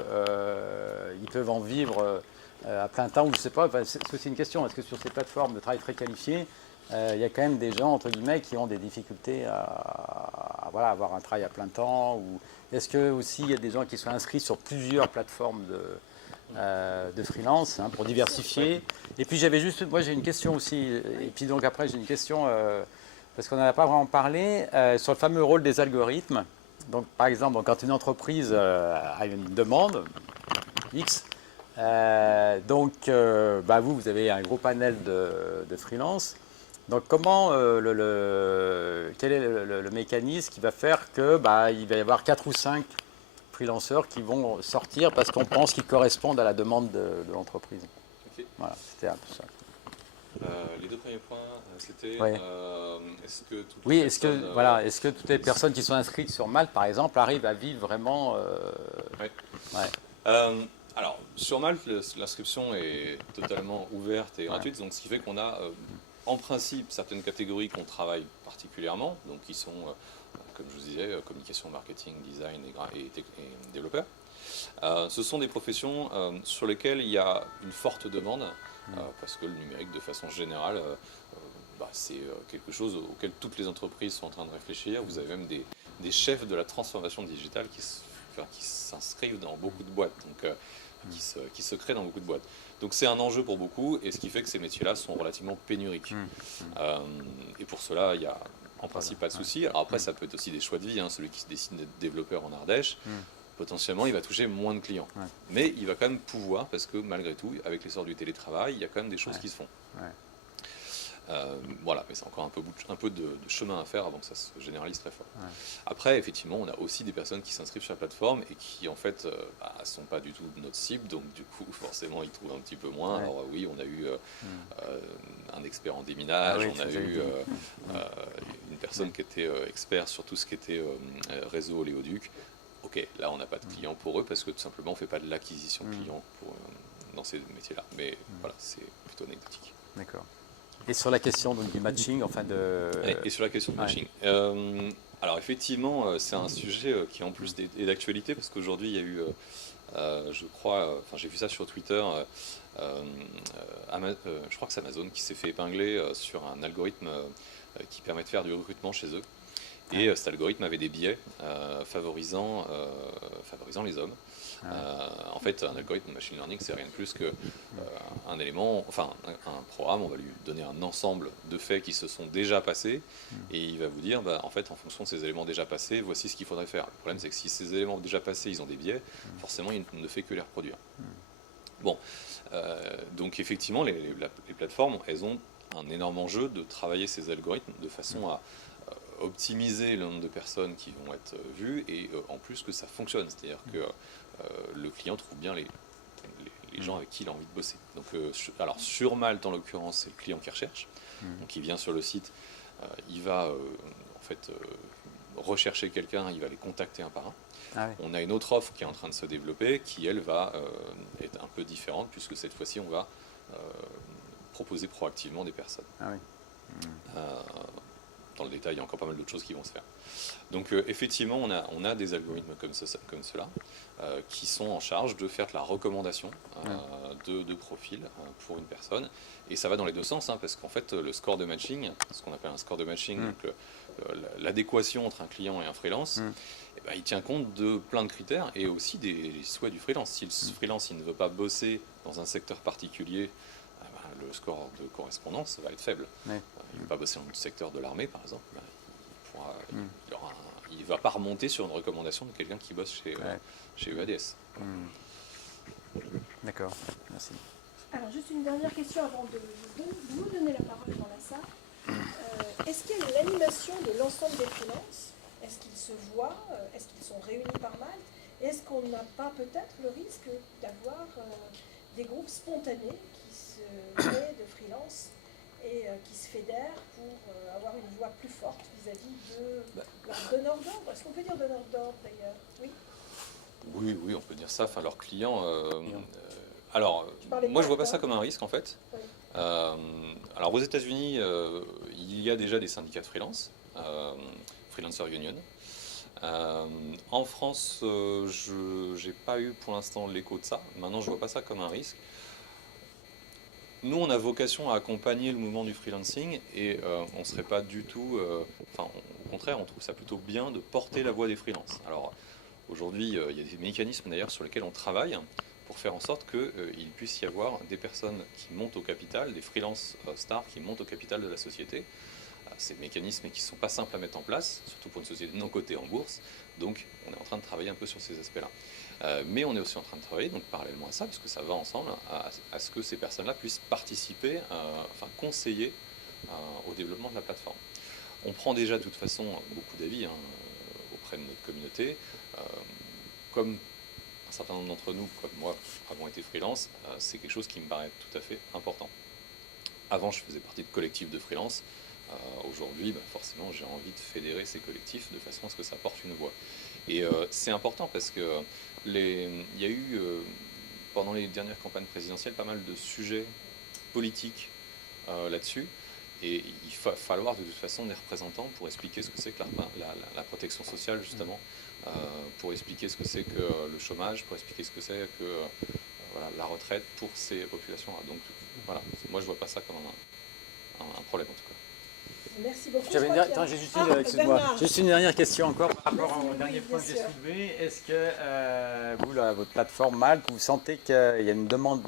ils peuvent en vivre à plein temps, ou je ne sais pas. Enfin, c'est aussi une question. Est-ce que sur ces plateformes de travail très qualifiées, il y a quand même des gens, entre guillemets, qui ont des difficultés à avoir un travail à plein temps, ou est-ce que aussi il y a des gens qui sont inscrits sur plusieurs plateformes de freelance, hein, pour diversifier. Et puis moi j'ai une question aussi, et puis donc après j'ai une question, parce qu'on n'en a pas vraiment parlé, sur le fameux rôle des algorithmes. Donc par exemple, quand une entreprise a une demande X, vous avez un gros panel de freelance. Donc comment, quel est le mécanisme qui va faire que il va y avoir 4 ou 5 freelanceurs qui vont sortir parce qu'on pense qu'ils correspondent à la demande de l'entreprise. Okay. Voilà, c'était un peu ça. Les deux premiers points, c'était est-ce que toutes oui, les personnes, est-ce que toutes les personnes qui sont inscrites sur Malte, par exemple, arrivent à vivre vraiment alors, sur Malte, l'inscription est totalement ouverte et gratuite, donc ce qui fait qu'on a, en principe, certaines catégories qu'on travaille particulièrement, donc qui sont, comme je vous disais, communication, marketing, design et développeurs. Ce sont des professions sur lesquelles il y a une forte demande, parce que le numérique, de façon générale, c'est quelque chose auquel toutes les entreprises sont en train de réfléchir. Vous avez même des chefs de la transformation digitale qui s'inscrivent dans beaucoup de boîtes, donc qui se créent dans beaucoup de boîtes. Donc c'est un enjeu pour beaucoup, et ce qui fait que ces métiers-là sont relativement pénuriques. Et pour cela, il y a en principe pas de souci. Alors après, ça peut être aussi des choix de vie. Hein. Celui qui se décide d'être développeur en Ardèche, potentiellement, il va toucher moins de clients. Mais il va quand même pouvoir, parce que malgré tout, avec l'essor du télétravail, il y a quand même des choses qui se font. Voilà, mais c'est encore un peu de chemin à faire avant que ça se généralise très fort. Après, effectivement, on a aussi des personnes qui s'inscrivent sur la plateforme et qui, en fait, ne sont pas du tout notre cible, donc du coup, forcément, ils trouvent un petit peu moins. Alors oui, on a eu un expert en déminage, on a eu une personne qui était expert sur tout ce qui était réseau oléoduc. Ok, là, on n'a pas de clients pour eux parce que tout simplement, on ne fait pas de l'acquisition de clients dans ces métiers-là. Mais voilà, c'est plutôt anecdotique. D'accord. Et sur la question donc, du matching, Et sur la question du matching. Alors effectivement, c'est un sujet qui en plus est d'actualité parce qu'aujourd'hui, il y a eu, je crois, j'ai vu ça sur Twitter, je crois que c'est Amazon qui s'est fait épingler sur un algorithme qui permet de faire du recrutement chez eux. Et cet algorithme avait des biais favorisant les hommes. En fait, un algorithme de machine learning, c'est rien de plus qu'un élément, un programme, on va lui donner un ensemble de faits qui se sont déjà passés, et il va vous dire, en fait, en fonction de ces éléments déjà passés, voici ce qu'il faudrait faire. Le problème, c'est que si ces éléments déjà passés, ils ont des biais, forcément, il ne fait que les reproduire. Bon, donc effectivement, les plateformes, elles ont un énorme enjeu de travailler ces algorithmes de façon à optimiser le nombre de personnes qui vont être vues et en plus que ça fonctionne, c'est-à-dire que le client trouve bien les gens avec qui il a envie de bosser. Donc, alors sur Malte en l'occurrence, c'est le client qui recherche, donc il vient sur le site, il va en fait rechercher quelqu'un, il va les contacter un par un. On a une autre offre qui est en train de se développer qui elle va être un peu différente puisque cette fois-ci on va proposer proactivement des personnes. Ah oui. Dans le détail, il y a encore pas mal d'autres choses qui vont se faire. Donc effectivement, on a des algorithmes comme cela qui sont en charge de faire de la recommandation de profil pour une personne. Et ça va dans les deux sens, parce qu'en fait, le score de matching, ce qu'on appelle un score de matching, donc l'adéquation entre un client et un freelance, eh ben, il tient compte de plein de critères et aussi des souhaits du freelance. Si le freelance il ne veut pas bosser dans un secteur particulier, le score de correspondance va être faible. Il ne veut pas bosser dans le secteur de l'armée, par exemple. Il ne va pas remonter sur une recommandation de quelqu'un qui bosse chez EADS. D'accord, merci. Alors, juste une dernière question avant de vous donner la parole dans la salle. Est-ce qu'il y a l'animation de l'ensemble des freelances? Est-ce qu'ils se voient? Est-ce qu'ils sont réunis par Malte? Et est-ce qu'on n'a pas peut-être le risque d'avoir des groupes spontanés qui se créent de freelance et qui se fédèrent pour avoir une voix plus forte vis-à-vis de leurs donneurs d'ordre? Est-ce qu'on peut dire donneurs d'ordre d'ailleurs? Oui. Oui, on peut dire ça. Enfin, leurs clients. Alors, moi, je vois pas ça comme un risque en fait. Oui. Alors, aux États-Unis, il y a déjà des syndicats de freelance, Freelancer Union. En France, je n'ai pas eu pour l'instant l'écho de ça. Maintenant, je vois pas ça comme un risque. Nous, on a vocation à accompagner le mouvement du freelancing et on ne serait pas du tout... au contraire, on trouve ça plutôt bien de porter la voix des freelances. Alors, aujourd'hui, il y a des mécanismes d'ailleurs sur lesquels on travaille pour faire en sorte qu'il puisse y avoir des personnes qui montent au capital, des freelance stars qui montent au capital de la société. Ces mécanismes qui ne sont pas simples à mettre en place, surtout pour une société non cotée en bourse. Donc, on est en train de travailler un peu sur ces aspects-là. Mais on est aussi en train de travailler, donc parallèlement à ça, parce que ça va ensemble, à ce que ces personnes-là puissent participer, conseiller au développement de la plateforme. On prend déjà de toute façon beaucoup d'avis auprès de notre communauté. Comme un certain nombre d'entre nous, comme moi, avons été freelance, c'est quelque chose qui me paraît tout à fait important. Avant, je faisais partie de collectifs de freelance. Aujourd'hui, forcément, j'ai envie de fédérer ces collectifs de façon à ce que ça porte une voix. Et c'est important parce que il y a eu, pendant les dernières campagnes présidentielles, pas mal de sujets politiques là-dessus. Et il va falloir de toute façon des représentants pour expliquer ce que c'est que la protection sociale, justement, pour expliquer ce que c'est que le chômage, pour expliquer ce que c'est que la retraite pour ces populations-là. Donc voilà, moi je vois pas ça comme un problème en tout cas. Merci beaucoup. J'ai juste une dernière question encore par rapport Merci, au dernier oui, point que bien j'ai sûr. soulevé. Est-ce que vous, votre plateforme Malte, vous sentez qu'il y a une demande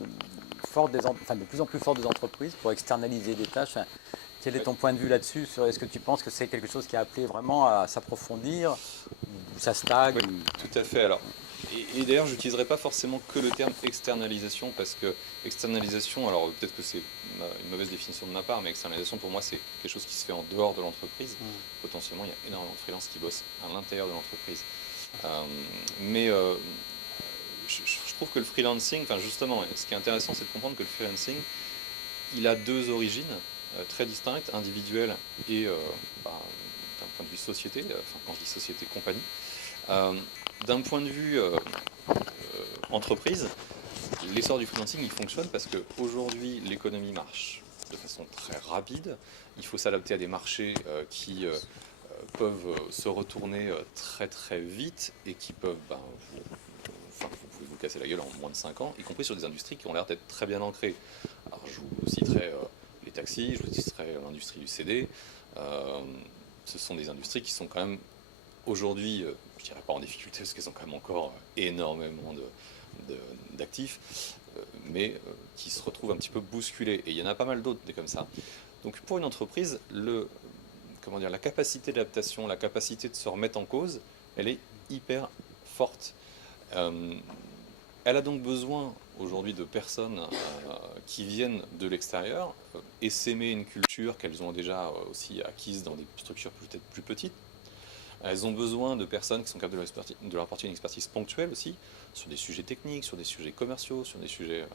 forte de plus en plus forte des entreprises pour externaliser des tâches? Quel est ton point de vue là-dessus? Est-ce que tu penses que c'est quelque chose qui a appelé vraiment à s'approfondir, ou ça stagne? Oui, tout à fait. Alors, et d'ailleurs, je n'utiliserai pas forcément que le terme externalisation, parce que externalisation, alors peut-être que c'est une mauvaise définition de ma part, mais externalisation pour moi c'est quelque chose qui se fait en dehors de l'entreprise. Potentiellement, il y a énormément de freelances qui bossent à l'intérieur de l'entreprise. Je trouve que le freelancing, justement, ce qui est intéressant, c'est de comprendre que le freelancing, il a deux origines très distinctes, individuelles et d'un point de vue société, quand je dis société, compagnie. D'un point de vue entreprise, l'essor du freelancing, il fonctionne parce qu'aujourd'hui, l'économie marche de façon très rapide. Il faut s'adapter à des marchés qui peuvent se retourner très très vite et qui peuvent, vous pouvez vous casser la gueule en moins de 5 ans, y compris sur des industries qui ont l'air d'être très bien ancrées. Alors je vous citerai les taxis, je vous citerai l'industrie du CD. Ce sont des industries qui sont quand même aujourd'hui, je dirais pas en difficulté parce qu'elles ont quand même encore énormément d'actifs, mais qui se retrouvent un petit peu bousculés. Et il y en a pas mal d'autres des comme ça. Donc pour une entreprise, la capacité d'adaptation, la capacité de se remettre en cause, elle est hyper forte. Elle a donc besoin aujourd'hui de personnes qui viennent de l'extérieur, essaimer une culture qu'elles ont déjà aussi acquise dans des structures peut-être plus petites. Elles ont besoin de personnes qui sont capables de leur apporter une expertise ponctuelle aussi, sur des sujets techniques, sur des sujets commerciaux, sur des sujets...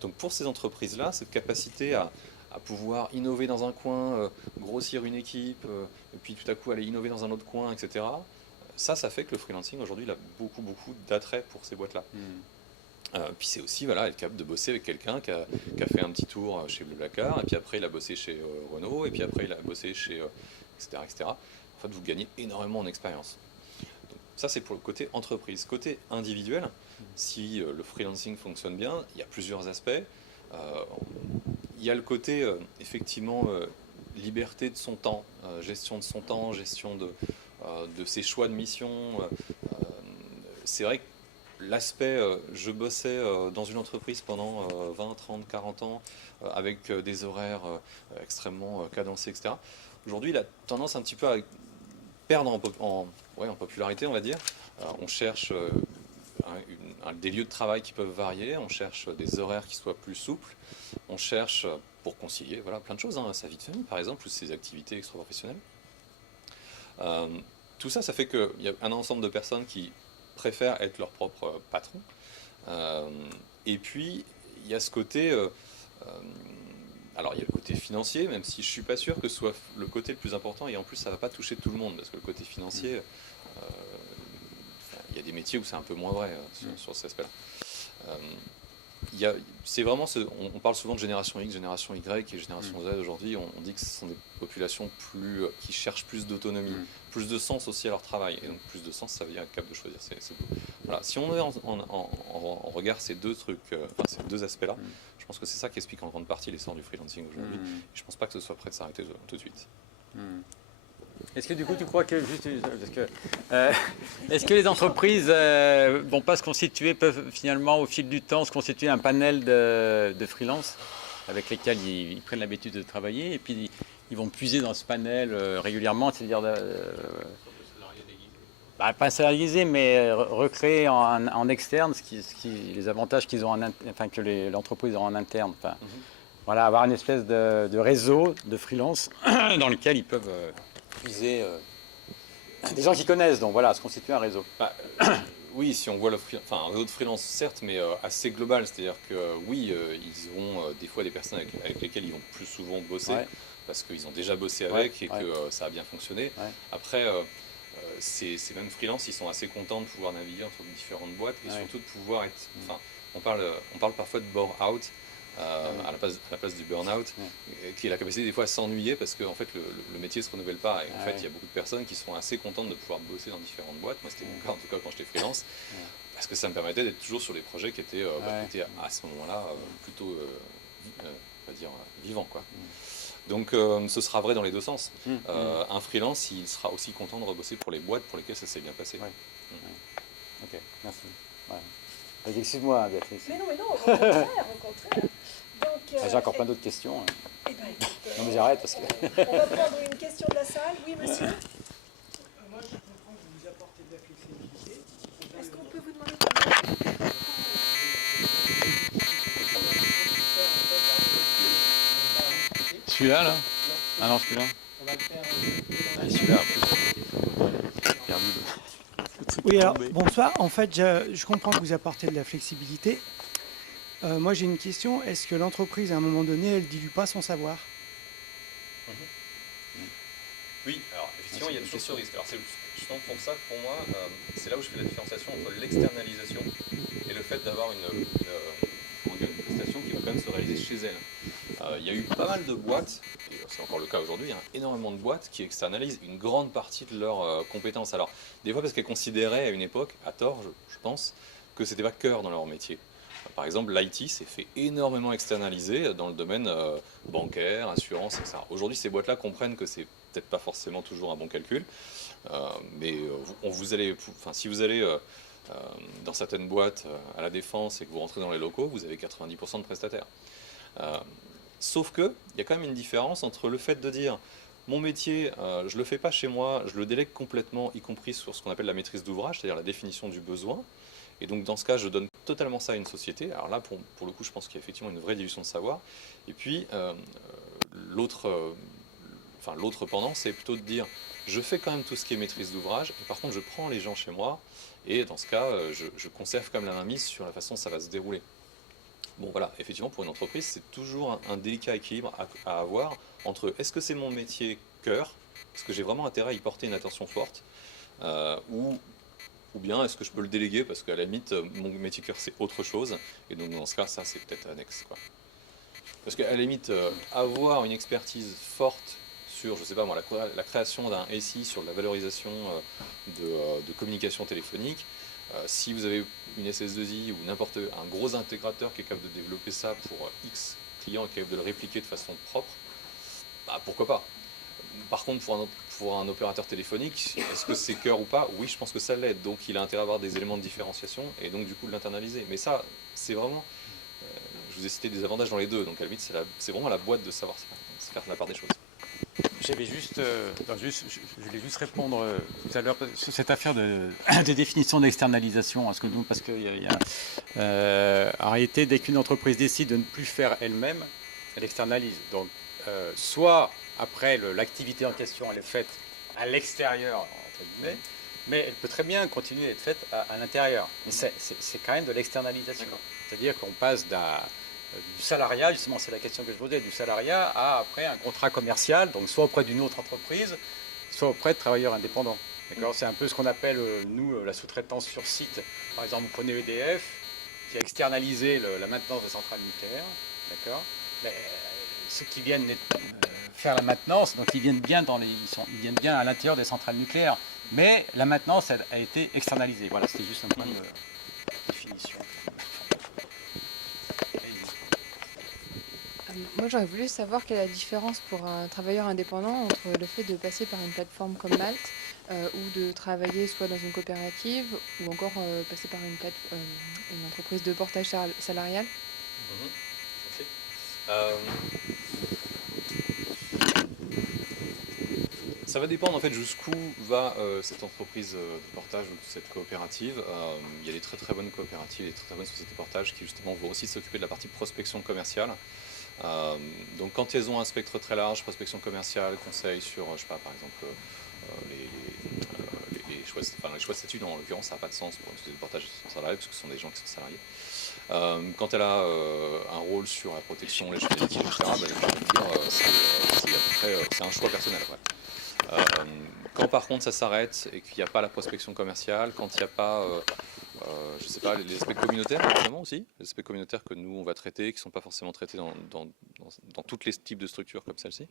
Donc pour ces entreprises-là, cette capacité à pouvoir innover dans un coin, grossir une équipe, et puis tout à coup aller innover dans un autre coin, etc., ça fait que le freelancing aujourd'hui il a beaucoup d'attrait pour ces boîtes-là. Puis c'est aussi voilà, être capable de bosser avec quelqu'un qui a fait un petit tour chez Blablacar, et puis après il a bossé chez Renault, et puis après il a bossé chez etc., etc. En fait, vous gagnez énormément en expérience. Donc, ça, c'est pour le côté entreprise. Côté individuel, si le freelancing fonctionne bien, il y a plusieurs aspects. Il y a le côté, effectivement, liberté de son temps, gestion de son temps, gestion de ses choix de mission. C'est vrai que l'aspect, je bossais dans une entreprise pendant 20, 30, 40 ans, avec des horaires extrêmement cadencés, etc. Aujourd'hui, il a tendance un petit peu à perdre en popularité, on va dire. On cherche des lieux de travail qui peuvent varier, on cherche des horaires qui soient plus souples, on cherche pour concilier voilà, plein de choses, hein, sa vie de famille par exemple, ou ses activités extra-professionnelles. Tout ça, ça fait qu'il y a un ensemble de personnes qui préfèrent être leur propre patron. Et puis, il y a ce côté... alors, il y a le côté financier, même si je ne suis pas sûr que ce soit le côté le plus important, et en plus, ça ne va pas toucher tout le monde, parce que le côté financier, il y a des métiers où c'est un peu moins vrai sur cet aspect-là. C'est vraiment, on parle souvent de génération X, génération Y et génération Z aujourd'hui. On dit que ce sont des populations qui cherchent plus d'autonomie, plus de sens aussi à leur travail. Et donc plus de sens, ça veut dire être capable de choisir. Voilà. Si on met en regard ces deux trucs, ces deux aspects-là, je pense que c'est ça qui explique en grande partie l'essor du freelancing aujourd'hui. Je ne pense pas que ce soit prêt de s'arrêter tout de suite. Est-ce que du coup tu crois que est-ce que les entreprises vont pas se constituer, peuvent finalement au fil du temps se constituer un panel de freelance avec lesquels ils prennent l'habitude de travailler et puis ils vont puiser dans ce panel régulièrement, c'est-à-dire pas salariés mais recréer en externe les avantages qu'ils ont que l'entreprise aura en interne. Voilà, avoir une espèce de réseau de freelance dans lequel ils peuvent puiser des gens qui connaissent, donc voilà, se constituer un réseau. Oui, si on voit un réseau de freelance, certes, mais assez global, c'est-à-dire que oui, ils ont des fois des personnes avec lesquelles ils vont plus souvent bosser, parce qu'ils ont déjà bossé avec et que ça a bien fonctionné. Après, ces mêmes freelances, ils sont assez contents de pouvoir naviguer entre différentes boîtes et surtout de pouvoir être... on parle parfois de bore-out, à la place du burn-out, qui est la capacité des fois à s'ennuyer parce que en fait, le métier ne se renouvelle pas. Et en fait, il y a beaucoup de personnes qui sont assez contentes de pouvoir bosser dans différentes boîtes. Moi, c'était mon cas en tout cas quand j'étais freelance, parce que ça me permettait d'être toujours sur des projets qui étaient à ce moment-là plutôt on va dire, vivants, quoi. Donc ce sera vrai dans les deux sens. Un freelance, il sera aussi content de rebosser pour les boîtes pour lesquelles ça s'est bien passé. Ok, merci. Excuse-moi, Béatrice. Mais non, au contraire. Donc, j'ai encore plein d'autres questions. Eh ben, écoute, non mais j'arrête parce que... on va prendre une question de la salle. Oui, monsieur. Moi, je comprends que vous apportez de la flexibilité. Est-ce qu'on peut vous demander Celui-là, là Ah non, celui-là. On va le faire. Celui-là, perdu. Oui, alors, bonsoir. En fait, je comprends que vous apportez de la flexibilité. Moi, j'ai une question. Est-ce que l'entreprise, à un moment donné, elle ne dilue pas son savoir? Oui, alors effectivement, il y a toujours ce risque. Alors c'est justement pour ça que pour moi, c'est là où je fais la différenciation entre l'externalisation et le fait d'avoir une prestation qui va quand même se réaliser chez elle. Il y a eu pas mal de boîtes, et c'est encore le cas aujourd'hui, il y a énormément de boîtes qui externalisent une grande partie de leurs compétences. Alors, des fois parce qu'elles considéraient à une époque, à tort je pense, que c'était pas cœur dans leur métier. Par exemple, l'IT s'est fait énormément externaliser dans le domaine bancaire, assurance, etc. Aujourd'hui, ces boîtes-là comprennent que c'est peut-être pas forcément toujours un bon calcul, mais si vous allez dans certaines boîtes à la Défense et que vous rentrez dans les locaux, vous avez 90% de prestataires. Sauf qu'il y a quand même une différence entre le fait de dire mon métier, je ne le fais pas chez moi, je le délègue complètement, y compris sur ce qu'on appelle la maîtrise d'ouvrage, c'est-à-dire la définition du besoin. Et donc dans ce cas, je donne totalement ça à une société. Alors là, pour le coup, je pense qu'il y a effectivement une vraie dilution de savoir. Et puis, l'autre pendant, c'est plutôt de dire, je fais quand même tout ce qui est maîtrise d'ouvrage, et par contre, je prends les gens chez moi, et dans ce cas, je conserve quand même la mainmise sur la façon dont ça va se dérouler. Bon voilà, effectivement, pour une entreprise, c'est toujours un délicat équilibre à avoir entre est-ce que c'est mon métier cœur, est-ce que j'ai vraiment intérêt à y porter une attention forte, ou ou bien est-ce que je peux le déléguer parce qu'à la limite, mon métier cœur c'est autre chose, et donc dans ce cas, ça c'est peut-être annexe, quoi. Parce qu'à la limite, avoir une expertise forte sur, je sais pas moi, la création d'un SI, sur la valorisation de communication téléphonique, si vous avez une SS2I ou un gros intégrateur qui est capable de développer ça pour X clients et qui est capable de le répliquer de façon propre, bah, pourquoi pas. Par contre, pour un opérateur téléphonique, est-ce que c'est cœur ou pas? Oui, je pense que ça l'aide. Donc il a intérêt à avoir des éléments de différenciation et donc du coup de l'internaliser. Mais ça, c'est vraiment... je vous ai cité des avantages dans les deux. Donc à la limite, c'est vraiment à la boîte de savoir faire la part des choses. J'avais juste, je voulais juste répondre tout à l'heure sur cette affaire de définition d'externalisation. Parce que en réalité, dès qu'une entreprise décide de ne plus faire elle-même, elle externalise. Donc, soit après l'activité en question, elle est faite à l'extérieur, entre guillemets, mais elle peut très bien continuer à être faite à l'intérieur. Mais c'est quand même de l'externalisation. C'est-à-dire qu'on passe du salariat, justement, c'est la question que je posais, du salariat à après un contrat commercial, donc soit auprès d'une autre entreprise, soit auprès de travailleurs indépendants. D'accord, c'est un peu ce qu'on appelle, nous, la sous-traitance sur site. Par exemple, vous prenez EDF, qui a externalisé la maintenance des centrales nucléaires. D'accord, mais ceux qui viennent faire la maintenance, donc ils viennent bien ils viennent bien à l'intérieur des centrales nucléaires, mais la maintenance a été externalisée. Voilà, c'était juste un point de définition. Moi, j'aurais voulu savoir quelle est la différence pour un travailleur indépendant entre le fait de passer par une plateforme comme Malte ou de travailler soit dans une coopérative ou encore passer par une entreprise de portage salarial. Ça va dépendre en fait jusqu'où va cette entreprise de portage ou cette coopérative. Il y a des très très bonnes coopératives, des très très bonnes sociétés de portage qui justement vont aussi s'occuper de la partie prospection commerciale. Donc quand elles ont un spectre très large, prospection commerciale, conseil sur, je sais pas, par exemple, les choix de statut, en l'occurrence ça n'a pas de sens pour une société de portage salarié parce que ce sont des gens qui sont salariés. Quand elle a un rôle sur la protection, les choses, etc., c'est un choix personnel. Ouais. Quand par contre ça s'arrête et qu'il n'y a pas la prospection commerciale, quand il n'y a pas, je sais pas, les aspects communautaires évidemment aussi, les aspects communautaires que nous on va traiter, qui ne sont pas forcément traités dans tous les types de structures comme celle-ci.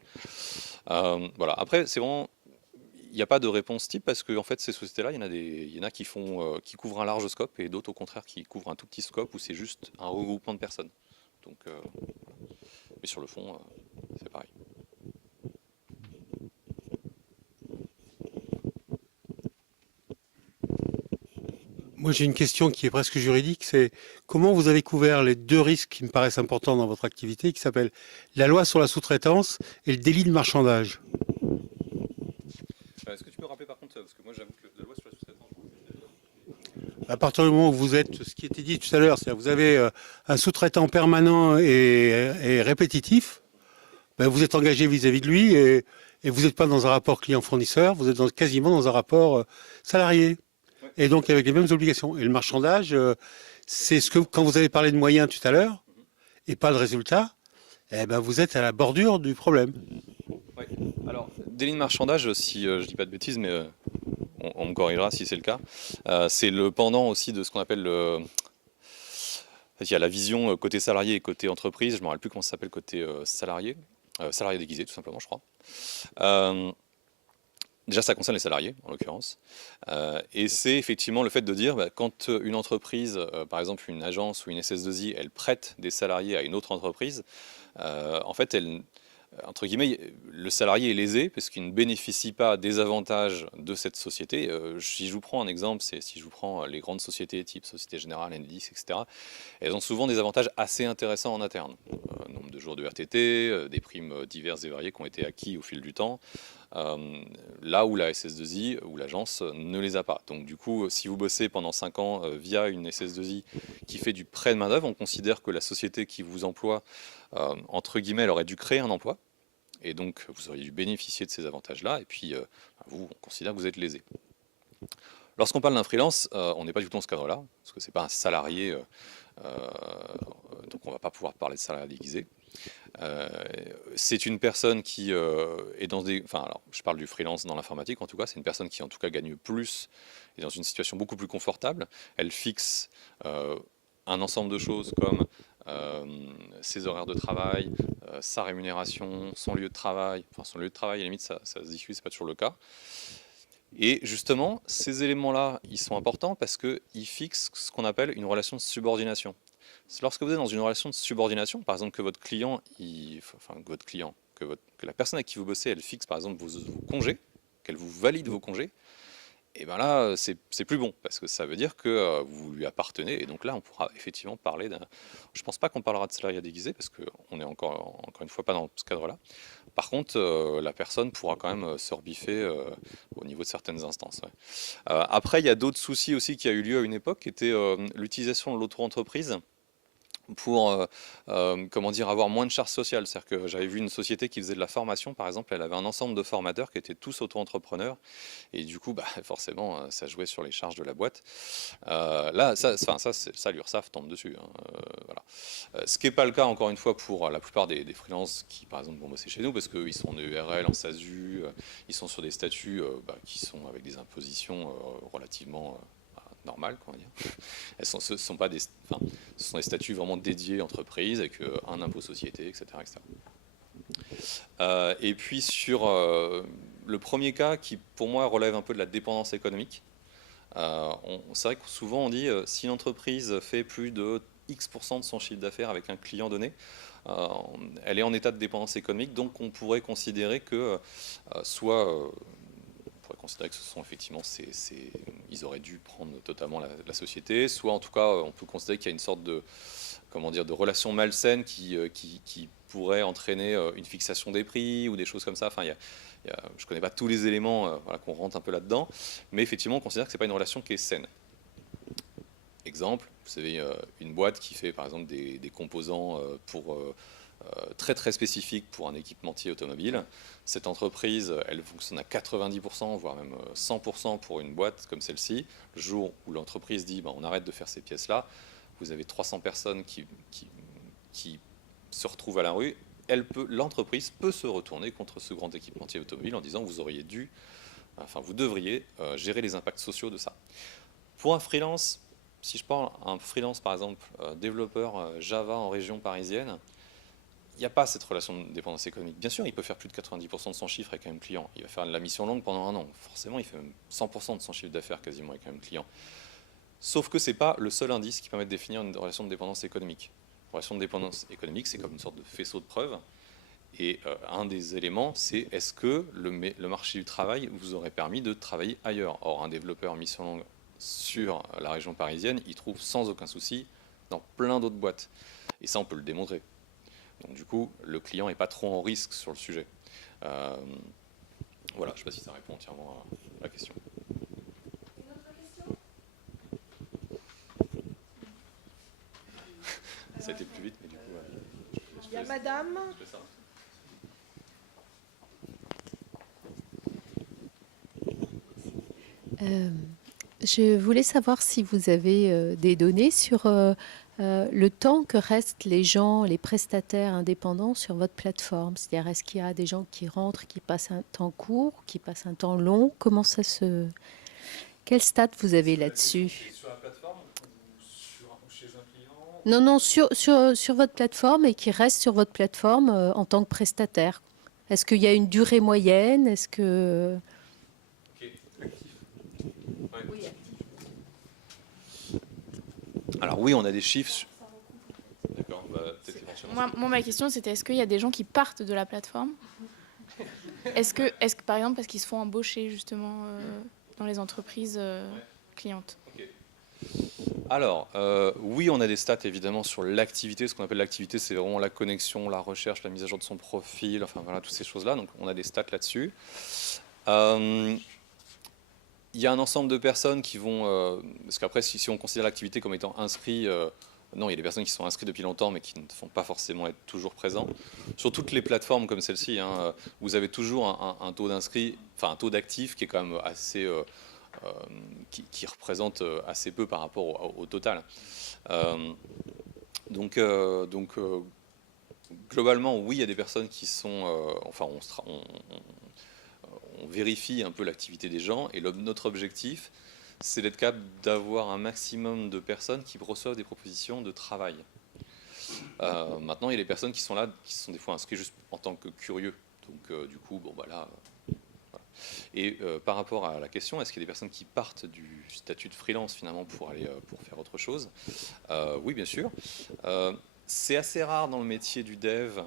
Voilà. Après c'est vraiment, il n'y a pas de réponse type parce que en fait ces sociétés-là, il y en a qui qui couvrent un large scope et d'autres au contraire qui couvrent un tout petit scope où c'est juste un regroupement de personnes. Donc, mais sur le fond, c'est pareil. Moi, j'ai une question qui est presque juridique, c'est comment vous avez couvert les deux risques qui me paraissent importants dans votre activité, qui s'appellent la loi sur la sous-traitance et le délit de marchandage. Est-ce que tu peux rappeler par contre, parce que moi j'avoue que la loi sur la sous-traitance... À partir du moment où vous êtes, ce qui était dit tout à l'heure, c'est-à-dire vous avez un sous-traitant permanent et répétitif, ben vous êtes engagé vis-à-vis de lui et vous n'êtes pas dans un rapport client-fournisseur, vous êtes quasiment dans un rapport salarié. Et donc avec les mêmes obligations. Et le marchandage, c'est ce que, quand vous avez parlé de moyens tout à l'heure, et pas de résultats, eh ben vous êtes à la bordure du problème. Oui. Alors, délit de marchandage, si je dis pas de bêtises, mais on me corrigera si c'est le cas, c'est le pendant aussi de ce qu'on appelle il y a la vision côté salarié et côté entreprise, je ne me rappelle plus comment ça s'appelle côté salarié déguisé tout simplement, je crois. Déjà, ça concerne les salariés, en l'occurrence. Et c'est effectivement le fait de dire, quand une entreprise, par exemple une agence ou une SS2I, elle prête des salariés à une autre entreprise, en fait, entre guillemets, le salarié est lésé parce qu'il ne bénéficie pas des avantages de cette société. Si je vous prends un exemple, si je vous prends les grandes sociétés type Société Générale, Enedis, etc., elles ont souvent des avantages assez intéressants en interne. Nombre de jours de RTT, des primes diverses et variées qui ont été acquis au fil du temps. Là où la SS2I ou l'agence ne les a pas. Donc du coup, si vous bossez pendant 5 ans via une SS2I qui fait du prêt de main d'œuvre, on considère que la société qui vous emploie, entre guillemets, elle aurait dû créer un emploi, et donc vous auriez dû bénéficier de ces avantages-là, et puis on considère que vous êtes lésé. Lorsqu'on parle d'un freelance, on n'est pas du tout dans ce cadre-là, parce que c'est pas un salarié, donc on ne va pas pouvoir parler de salarié déguisé. C'est une personne qui est dans des... Enfin, alors, je parle du freelance dans l'informatique, en tout cas, c'est une personne qui, en tout cas, gagne plus est dans une situation beaucoup plus confortable. Elle fixe un ensemble de choses comme ses horaires de travail, sa rémunération, son lieu de travail. Enfin, son lieu de travail, à la limite, ça se discute, c'est pas toujours le cas. Et justement, ces éléments-là, ils sont importants parce qu'ils fixent ce qu'on appelle une relation de subordination. Lorsque vous êtes dans une relation de subordination, par exemple que votre client, que la personne avec qui vous bossez, elle fixe par exemple vos congés, qu'elle vous valide vos congés, et bien là, c'est plus bon, parce que ça veut dire que vous lui appartenez, et donc là, on pourra effectivement parler d'un... Je ne pense pas qu'on parlera de salariat déguisé, parce qu'on n'est encore une fois pas dans ce cadre-là. Par contre, la personne pourra quand même se rebiffer au niveau de certaines instances. Ouais. Après, il y a d'autres soucis aussi qui a eu lieu à une époque, qui était l'utilisation de l'auto-entreprise pour comment dire, avoir moins de charges sociales. C'est-à-dire que j'avais vu une société qui faisait de la formation, par exemple, elle avait un ensemble de formateurs qui étaient tous auto-entrepreneurs, et du coup, bah, forcément, ça jouait sur les charges de la boîte. Là, ça l'URSSAF tombe dessus. Hein, voilà. Ce qui n'est pas le cas, encore une fois, pour la plupart des freelances qui, par exemple, vont bosser chez nous, parce qu'ils sont en EURL, en SASU, ils sont sur des statuts qui sont avec des impositions relativement... normales, on va dire. Ce sont des statuts vraiment dédiés entreprises avec un impôt société, etc. Et puis sur le premier cas qui pour moi relève un peu de la dépendance économique, c'est vrai que souvent on dit si une entreprise fait plus de X% de son chiffre d'affaires avec un client donné, elle est en état de dépendance économique, donc on pourrait considérer que on pourrait considérer que ce sont effectivement ils auraient dû prendre totalement la société, soit en tout cas on peut considérer qu'il y a une sorte de, comment dire, de relation malsaine qui pourrait entraîner une fixation des prix ou des choses comme ça. Enfin, je ne connais pas tous les éléments voilà, qu'on rentre un peu là-dedans, mais effectivement on considère que ce n'est pas une relation qui est saine. Exemple, vous avez une boîte qui fait par exemple des composants très très spécifiques pour un équipementier automobile. Cette entreprise, elle fonctionne à 90%, voire même 100% pour une boîte comme celle-ci. Le jour où l'entreprise dit on arrête de faire ces pièces-là, vous avez 300 personnes qui se retrouvent à la rue. L'entreprise peut se retourner contre ce grand équipementier automobile en disant vous devriez gérer les impacts sociaux de ça. Pour un freelance, si je parle un freelance par exemple développeur Java en région parisienne, il n'y a pas cette relation de dépendance économique. Bien sûr, il peut faire plus de 90% de son chiffre avec un même client. Il va faire de la mission longue pendant un an. Forcément, il fait même 100% de son chiffre d'affaires quasiment avec un même client. Sauf que ce n'est pas le seul indice qui permet de définir une relation de dépendance économique. Une relation de dépendance économique, c'est comme une sorte de faisceau de preuves. Et un des éléments, c'est est-ce que le marché du travail vous aurait permis de travailler ailleurs. Or, un développeur mission longue sur la région parisienne, il trouve sans aucun souci dans plein d'autres boîtes. Et ça, on peut le démontrer. Donc du coup, le client n'est pas trop en risque sur le sujet. Voilà, je ne sais pas si ça répond entièrement à la question. Une autre question ? Ça a été plus vite, mais du coup... Il y a madame. Je fais ça. Je voulais savoir si vous avez des données sur le temps que restent les gens, les prestataires indépendants sur votre plateforme. C'est-à-dire, est-ce qu'il y a des gens qui rentrent, qui passent un temps court, qui passent un temps long? Comment ça se... Quel stat vous avez là-dessus? Sur la plateforme ou chez un client? Non, sur votre plateforme et qui restent sur votre plateforme en tant que prestataire. Est-ce qu'il y a une durée moyenne? Est-ce que... Alors oui, on a des chiffres. D'accord. Peut-être éventuellement. Moi, ma question, c'était est-ce qu'il y a des gens qui partent de la plateforme? Est-ce que, par exemple, parce qu'ils se font embaucher justement dans les entreprises clientes? Okay. Alors, oui, on a des stats évidemment sur l'activité. Ce qu'on appelle l'activité, c'est vraiment la connexion, la recherche, la mise à jour de son profil, enfin voilà, toutes ces choses-là. Donc, on a des stats là-dessus. Il y a un ensemble de personnes qui vont... parce qu'après, si on considère l'activité comme étant inscrit... non, il y a des personnes qui sont inscrites depuis longtemps, mais qui ne font pas forcément être toujours présents. Sur toutes les plateformes comme celle-ci, hein, vous avez toujours un taux d'inscrits, enfin un taux d'actifs qui est quand même assez... qui représente assez peu par rapport au total. Donc globalement, oui, il y a des personnes qui sont... enfin, on vérifie un peu l'activité des gens, et notre objectif, c'est d'être capable d'avoir un maximum de personnes qui reçoivent des propositions de travail. Maintenant, il y a des personnes qui sont là, qui sont des fois inscrites juste en tant que curieux. Donc, du coup, bon, bah là... voilà. Et par rapport à la question, est-ce qu'il y a des personnes qui partent du statut de freelance, finalement, pour aller pour faire autre chose? Oui, bien sûr. C'est assez rare dans le métier du dev,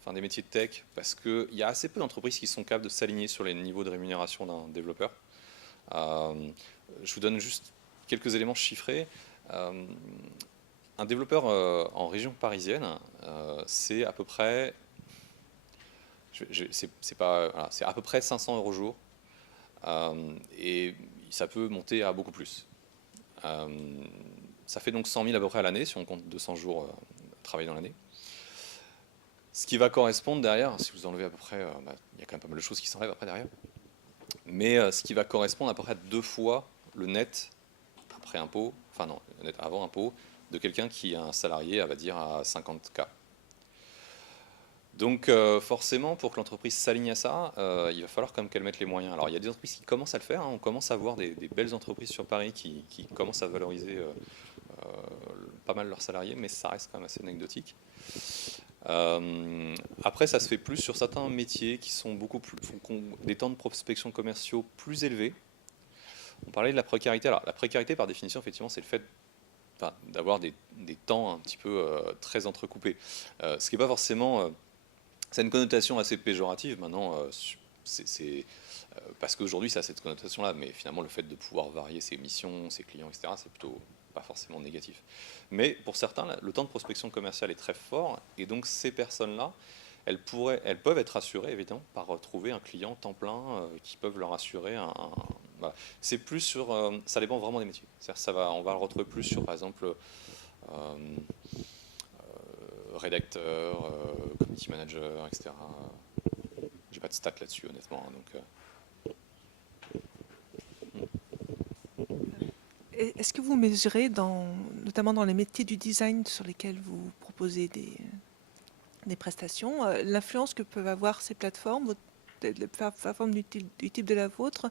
enfin des métiers de tech, parce qu'il y a assez peu d'entreprises qui sont capables de s'aligner sur les niveaux de rémunération d'un développeur. Je vous donne juste quelques éléments chiffrés. Un développeur en région parisienne, c'est à peu près, c'est à peu près 500 € jour, et ça peut monter à beaucoup plus. Ça fait donc 100 000 à peu près à l'année, si on compte 200 jours travail dans l'année. Ce qui va correspondre derrière, si vous enlevez à peu près, il y a quand même pas mal de choses qui s'enlèvent après derrière, mais ce qui va correspondre à peu près 2 fois le net après impôt, enfin non, le net avant impôt, de quelqu'un qui a un salarié, on va dire, à 50K. Donc forcément, pour que l'entreprise s'aligne à ça, il va falloir quand même qu'elle mette les moyens. Alors il y a des entreprises qui commencent à le faire, hein. On commence à voir des belles entreprises sur Paris qui commencent à valoriser pas mal leurs salariés, mais ça reste quand même assez anecdotique. Après, ça se fait plus sur certains métiers qui sont beaucoup plus, font des temps de prospection commerciaux plus élevés. On parlait de la précarité. Alors la précarité, par définition, effectivement, c'est le fait d'avoir des temps un petit peu très entrecoupés. Ce qui n'est pas forcément... c'est une connotation assez péjorative maintenant, parce qu'aujourd'hui ça a cette connotation-là, mais finalement le fait de pouvoir varier ses missions, ses clients, etc., c'est plutôt pas forcément négatif. Mais pour certains, le temps de prospection commerciale est très fort, et donc ces personnes-là, elles peuvent être assurées évidemment par trouver un client temps plein qui peuvent leur assurer voilà. C'est plus sur, ça dépend vraiment des métiers. On va le retrouver plus sur par exemple rédacteur, community manager, etc. J'ai pas de stats là-dessus honnêtement. Donc, Est-ce que vous mesurez, notamment dans les métiers du design sur lesquels vous proposez des prestations, l'influence que peuvent avoir ces plateformes, les plateformes du type de la vôtre,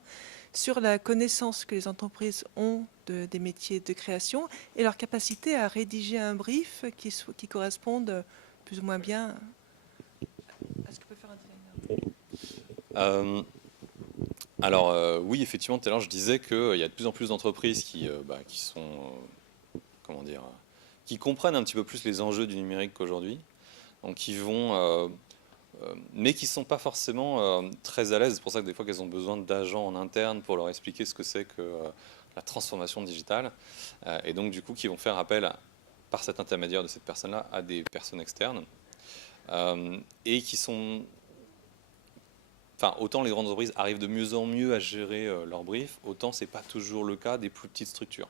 sur la connaissance que les entreprises ont des métiers de création et leur capacité à rédiger un brief qui corresponde plus ou moins bien à ce que peut faire un designer? Alors oui, effectivement, tout à l'heure je disais qu'il y a de plus en plus d'entreprises qui sont, comment dire, qui comprennent un petit peu plus les enjeux du numérique qu'aujourd'hui, donc qui vont, mais qui ne sont pas forcément très à l'aise. C'est pour ça que des fois qu'elles ont besoin d'agents en interne pour leur expliquer ce que c'est que la transformation digitale, et donc du coup qui vont faire appel par cet intermédiaire de cette personne-là à des personnes externes, et qui sont... Enfin, autant les grandes entreprises arrivent de mieux en mieux à gérer leurs briefs, autant ce n'est pas toujours le cas des plus petites structures.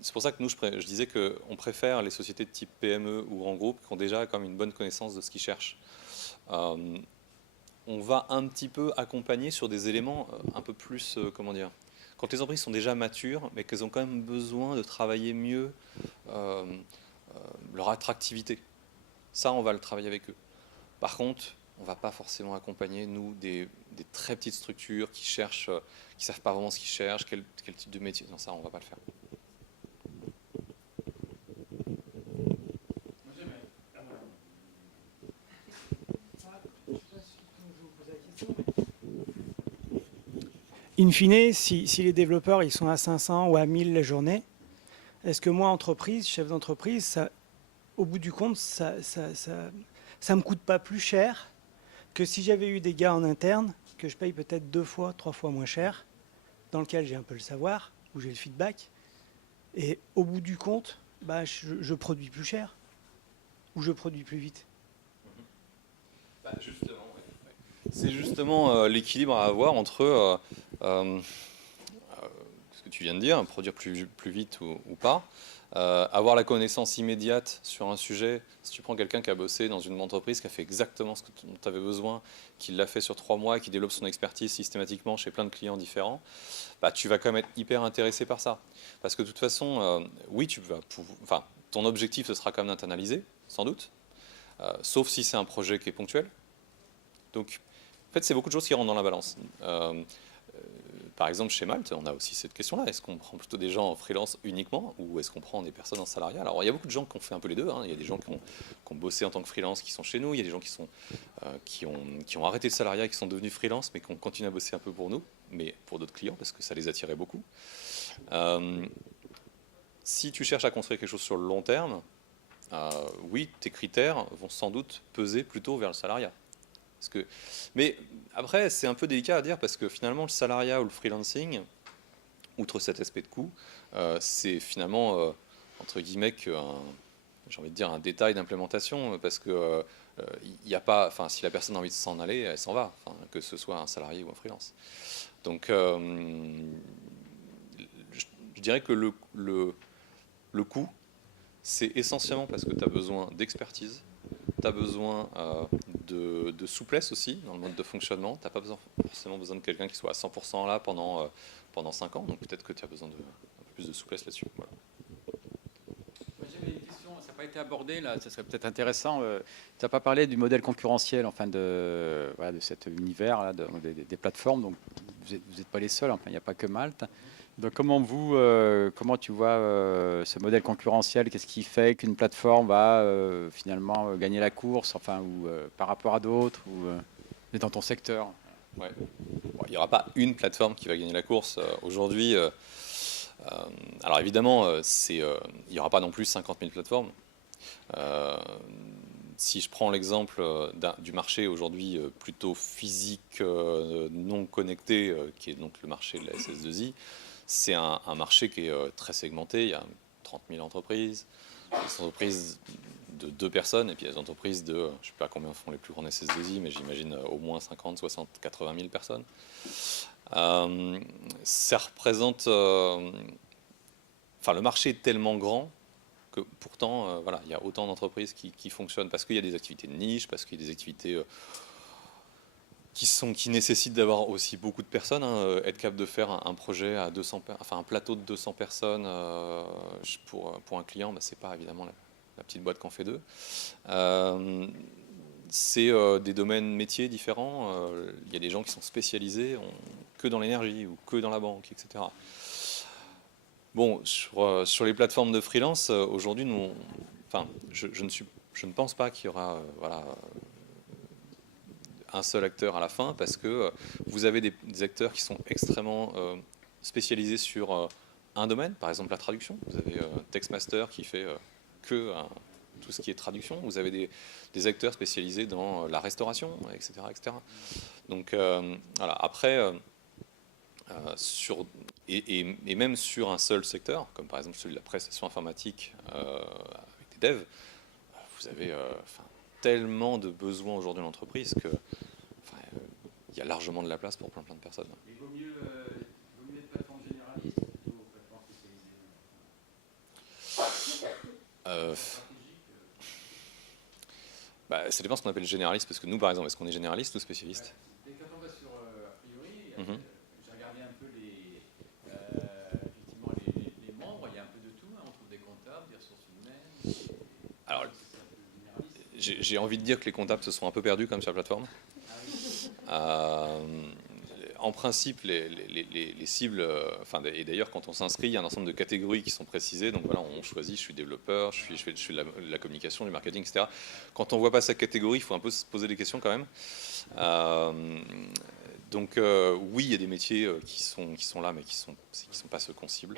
C'est pour ça que nous, je disais qu'on préfère les sociétés de type PME ou grands groupes qui ont déjà comme une bonne connaissance de ce qu'ils cherchent. On va un petit peu accompagner sur des éléments un peu plus, comment dire, quand les entreprises sont déjà matures, mais qu'elles ont quand même besoin de travailler mieux leur attractivité. Ça, on va le travailler avec eux. Par contre, on ne va pas forcément accompagner, nous, des très petites structures qui cherchent, qui ne savent pas vraiment ce qu'ils cherchent, quel type de métier. Non, ça, on ne va pas le faire. In fine, si les développeurs ils sont à 500 ou à 1000 la journée, est-ce que moi, entreprise, chef d'entreprise, au bout du compte, ça me coûte pas plus cher que si j'avais eu des gars en interne que je paye peut-être 2 fois, 3 fois moins cher, dans lequel j'ai un peu le savoir, où j'ai le feedback, et au bout du compte, je produis plus cher, ou je produis plus vite. Justement, ouais. C'est justement l'équilibre à avoir entre ce que tu viens de dire, produire plus vite ou pas, avoir la connaissance immédiate sur un sujet. Si tu prends quelqu'un qui a bossé dans une entreprise, qui a fait exactement ce dont tu avais besoin, qui l'a fait sur 3 mois, qui développe son expertise systématiquement chez plein de clients différents, tu vas quand même être hyper intéressé par ça. Parce que de toute façon, oui, ton objectif, ce sera quand même d'internaliser, sans doute, sauf si c'est un projet qui est ponctuel. Donc, en fait, c'est beaucoup de choses qui rentrent dans la balance. par exemple, chez Malte, on a aussi cette question-là. Est-ce qu'on prend plutôt des gens en freelance uniquement ou est-ce qu'on prend des personnes en salariat? Alors, il y a beaucoup de gens qui ont fait un peu les deux. Hein. Il y a des gens qui ont bossé en tant que freelance qui sont chez nous. Il y a des gens qui ont arrêté le salariat et qui sont devenus freelance, mais qui ont continué à bosser un peu pour nous, mais pour d'autres clients, parce que ça les attirait beaucoup. Si tu cherches à construire quelque chose sur le long terme, oui, tes critères vont sans doute peser plutôt vers le salariat. Mais après, c'est un peu délicat à dire parce que finalement, le salariat ou le freelancing, outre cet aspect de coût, c'est finalement, entre guillemets, j'ai envie de dire, un détail d'implémentation parce que il y a pas, enfin, si la personne a envie de s'en aller, elle s'en va, que ce soit un salarié ou un freelance. Donc, je dirais que le coût, c'est essentiellement parce que tu as besoin d'expertise, tu as besoin de souplesse aussi dans le mode de fonctionnement. Tu n'as pas forcément besoin de quelqu'un qui soit à 100% là pendant 5 ans. Donc peut-être que tu as besoin d'un peu plus de souplesse là-dessus. Voilà. J'avais une question, ça n'a pas été abordé, là, ça serait peut-être intéressant. Tu n'as pas parlé du modèle concurrentiel, enfin de cet univers là, des plateformes. Donc vous n'êtes pas les seuls, enfin, il n'y a pas que Malte. Donc comment tu vois ce modèle concurrentiel? Qu'est-ce qui fait qu'une plateforme va finalement gagner la course, enfin, ou par rapport à d'autres, ou dans ton secteur? Ouais. Bon, il n'y aura pas une plateforme qui va gagner la course. Aujourd'hui, alors évidemment, il n'y aura pas non plus 50 000 plateformes. Si je prends l'exemple du marché aujourd'hui plutôt physique, non connecté, qui est donc le marché de la SS2I, c'est un marché qui est très segmenté. Il y a 30 000 entreprises, des entreprises de 2 personnes, et puis il y a des entreprises de, je ne sais pas combien font les plus grandes SS2I, mais j'imagine au moins 50, 60, 80 000 personnes. Ça représente... le marché est tellement grand que pourtant, voilà, il y a autant d'entreprises qui fonctionnent parce qu'il y a des activités de niche, parce qu'il y a des activités... qui nécessitent d'avoir aussi beaucoup de personnes, hein. Être capable de faire un projet à 200, un plateau de 200 personnes pour un client, c'est pas évidemment la petite boîte qu'en fait deux. C'est des domaines métiers différents. Il y a des gens qui sont spécialisés que dans l'énergie ou que dans la banque, etc. Bon, sur les plateformes de freelance, aujourd'hui, je ne pense pas qu'il y aura un seul acteur à la fin, parce que vous avez des acteurs qui sont extrêmement spécialisés sur un domaine, par exemple la traduction. Vous avez Textmaster qui fait tout ce qui est traduction. Vous avez des acteurs spécialisés dans la restauration, etc. etc. Donc voilà, après, et même sur un seul secteur, comme par exemple celui de la prestation informatique avec des devs, vous avez... tellement de besoins aujourd'hui dans l'entreprise que il y a largement de la place pour plein de personnes. Il vaut mieux être plateforme généraliste ou plateforme spécialisée? Ça dépend ce qu'on appelle généraliste, parce que nous, par exemple, est-ce qu'on est généraliste ou spécialiste? Quand on va sur a priori, j'ai regardé un peu effectivement les membres, il y a un peu de tout, hein. On trouve des comptables, des ressources humaines. Alors, j'ai envie de dire que les comptables se sont un peu perdus comme sur la plateforme. En principe, les cibles, et d'ailleurs quand on s'inscrit, il y a un ensemble de catégories qui sont précisées. Donc voilà, on choisit, je suis développeur, je fais de la communication, du marketing, etc. Quand on ne voit pas cette catégorie, il faut un peu se poser des questions quand même. Donc oui, il y a des métiers qui sont là, mais qui sont pas ceux qu'on cible.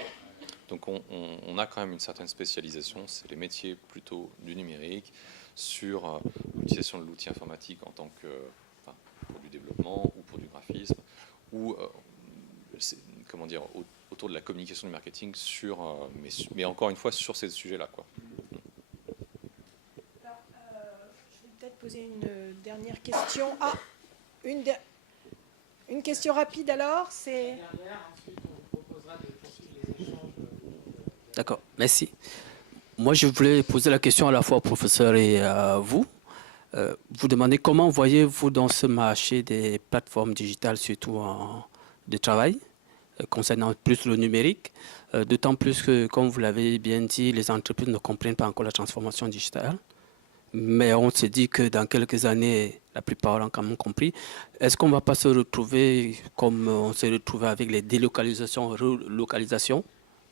Donc on a quand même une certaine spécialisation. C'est les métiers plutôt du numérique, sur l'utilisation de l'outil informatique en tant que pour du développement ou pour du graphisme, ou autour de la communication du marketing, mais encore une fois sur ces sujets-là, quoi. Alors, je vais peut-être poser une dernière question. Ah, une question rapide alors, c'est... Ensuite, on proposera de poursuivre les échanges. D'accord, merci. Moi, je voulais poser la question à la fois au professeur et à vous. Vous demandez comment voyez-vous dans ce marché des plateformes digitales, surtout de travail, concernant plus le numérique, d'autant plus que, comme vous l'avez bien dit, les entreprises ne comprennent pas encore la transformation digitale. Mais on se dit que dans quelques années, la plupart l'ont quand même compris. Est-ce qu'on ne va pas se retrouver comme on s'est retrouvé avec les délocalisations, relocalisations?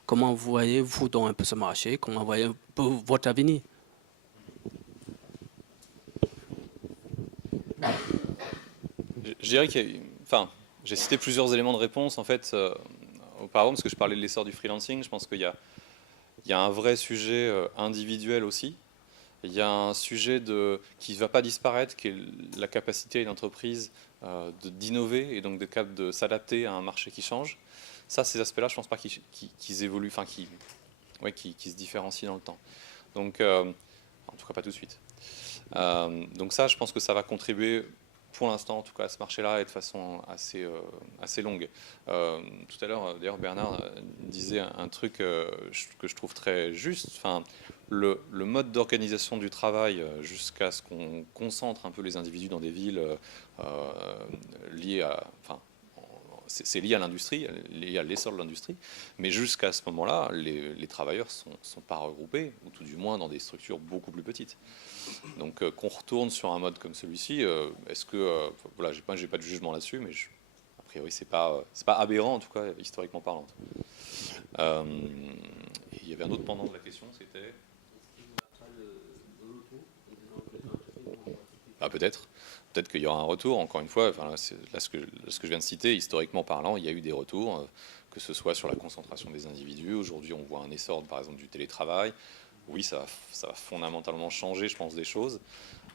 Comment voyez-vous donc un peu ce marché? Comment voyez un peu votre avenir? Je dirais enfin, j'ai cité plusieurs éléments de réponse en fait auparavant parce que je parlais de l'essor du freelancing. Je pense qu'il y a un vrai sujet individuel aussi. Il y a un sujet qui ne va pas disparaître, qui est la capacité d'une entreprise d'innover et donc d'être capable de s'adapter à un marché qui change. Ça, ces aspects-là, je ne pense pas qu'ils évoluent, enfin, qui se différencient dans le temps. Donc, en tout cas, pas tout de suite. Donc ça, je pense que ça va contribuer, pour l'instant, en tout cas, à ce marché-là et de façon assez longue. Tout à l'heure, d'ailleurs, Bernard disait un truc que je trouve très juste. Enfin, le mode d'organisation du travail jusqu'à ce qu'on concentre un peu les individus dans des villes liées à... Enfin, c'est lié à l'industrie, lié à l'essor de l'industrie, mais jusqu'à ce moment-là, les travailleurs ne sont pas regroupés, ou tout du moins dans des structures beaucoup plus petites. Donc qu'on retourne sur un mode comme celui-ci, est-ce que... voilà, j'ai pas de jugement là-dessus, mais a priori, c'est pas aberrant, en tout cas, historiquement parlant. Et il y avait un autre pendant de la question, c'était... Ah, peut-être qu'il y aura un retour, encore une fois, enfin, là, ce que je viens de citer, historiquement parlant, il y a eu des retours, que ce soit sur la concentration des individus. Aujourd'hui, on voit un essor, par exemple, du télétravail. Oui, ça va fondamentalement changer, je pense, des choses,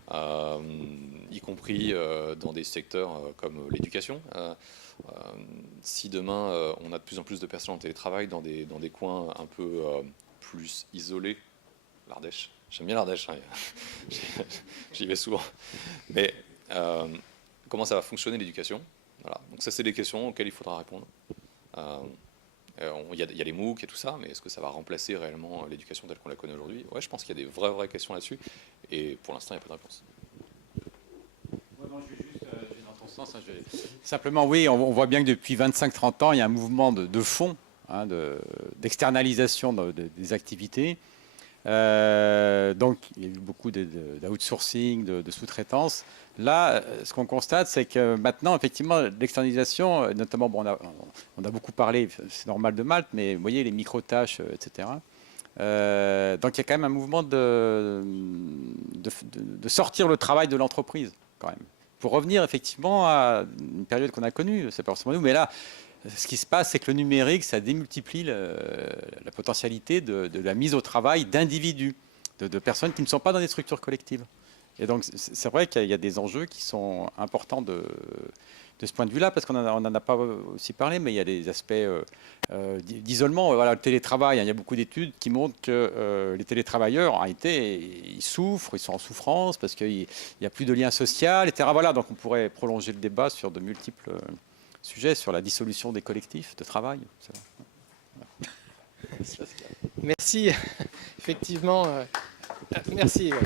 y compris dans des secteurs comme l'éducation. Si demain, on a de plus en plus de personnes en télétravail dans des coins un peu plus isolés, l'Ardèche, j'aime bien l'Ardèche, hein. J'y vais souvent, mais comment ça va fonctionner l'éducation? Voilà. Donc ça, c'est des questions auxquelles il faudra répondre. Il y a les MOOC et tout ça, mais est-ce que ça va remplacer réellement l'éducation telle qu'on la connaît aujourd'hui? Ouais, je pense qu'il y a des vraies questions là-dessus, et pour l'instant, il n'y a pas de réponse. Ouais, non, je vais juste dans ton sens. Simplement, oui, on voit bien que depuis 25-30 ans, il y a un mouvement de fond, hein, d'externalisation des activités. Donc, il y a eu beaucoup d'outsourcing, de sous-traitance. Là, ce qu'on constate, c'est que maintenant, effectivement, l'externalisation, notamment, bon, on a beaucoup parlé, c'est normal, de Malte, mais vous voyez, les micro-tâches, etc. Donc, il y a quand même un mouvement de sortir le travail de l'entreprise, quand même, pour revenir, effectivement, à une période qu'on a connue, c'est pas forcément nous, mais là, ce qui se passe, c'est que le numérique, ça démultiplie la potentialité de la mise au travail d'individus, de personnes qui ne sont pas dans des structures collectives. Et donc, c'est vrai qu'il y a des enjeux qui sont importants de ce point de vue-là, parce qu'on n'en a pas aussi parlé, mais il y a des aspects d'isolement. Voilà, le télétravail, hein, il y a beaucoup d'études qui montrent que les télétravailleurs, en réalité, ils souffrent, ils sont en souffrance, parce qu'il n'y a plus de lien social, etc. Voilà, donc on pourrait prolonger le débat sur de multiples sujets, sur la dissolution des collectifs de travail. Merci. Effectivement, merci. Ouais.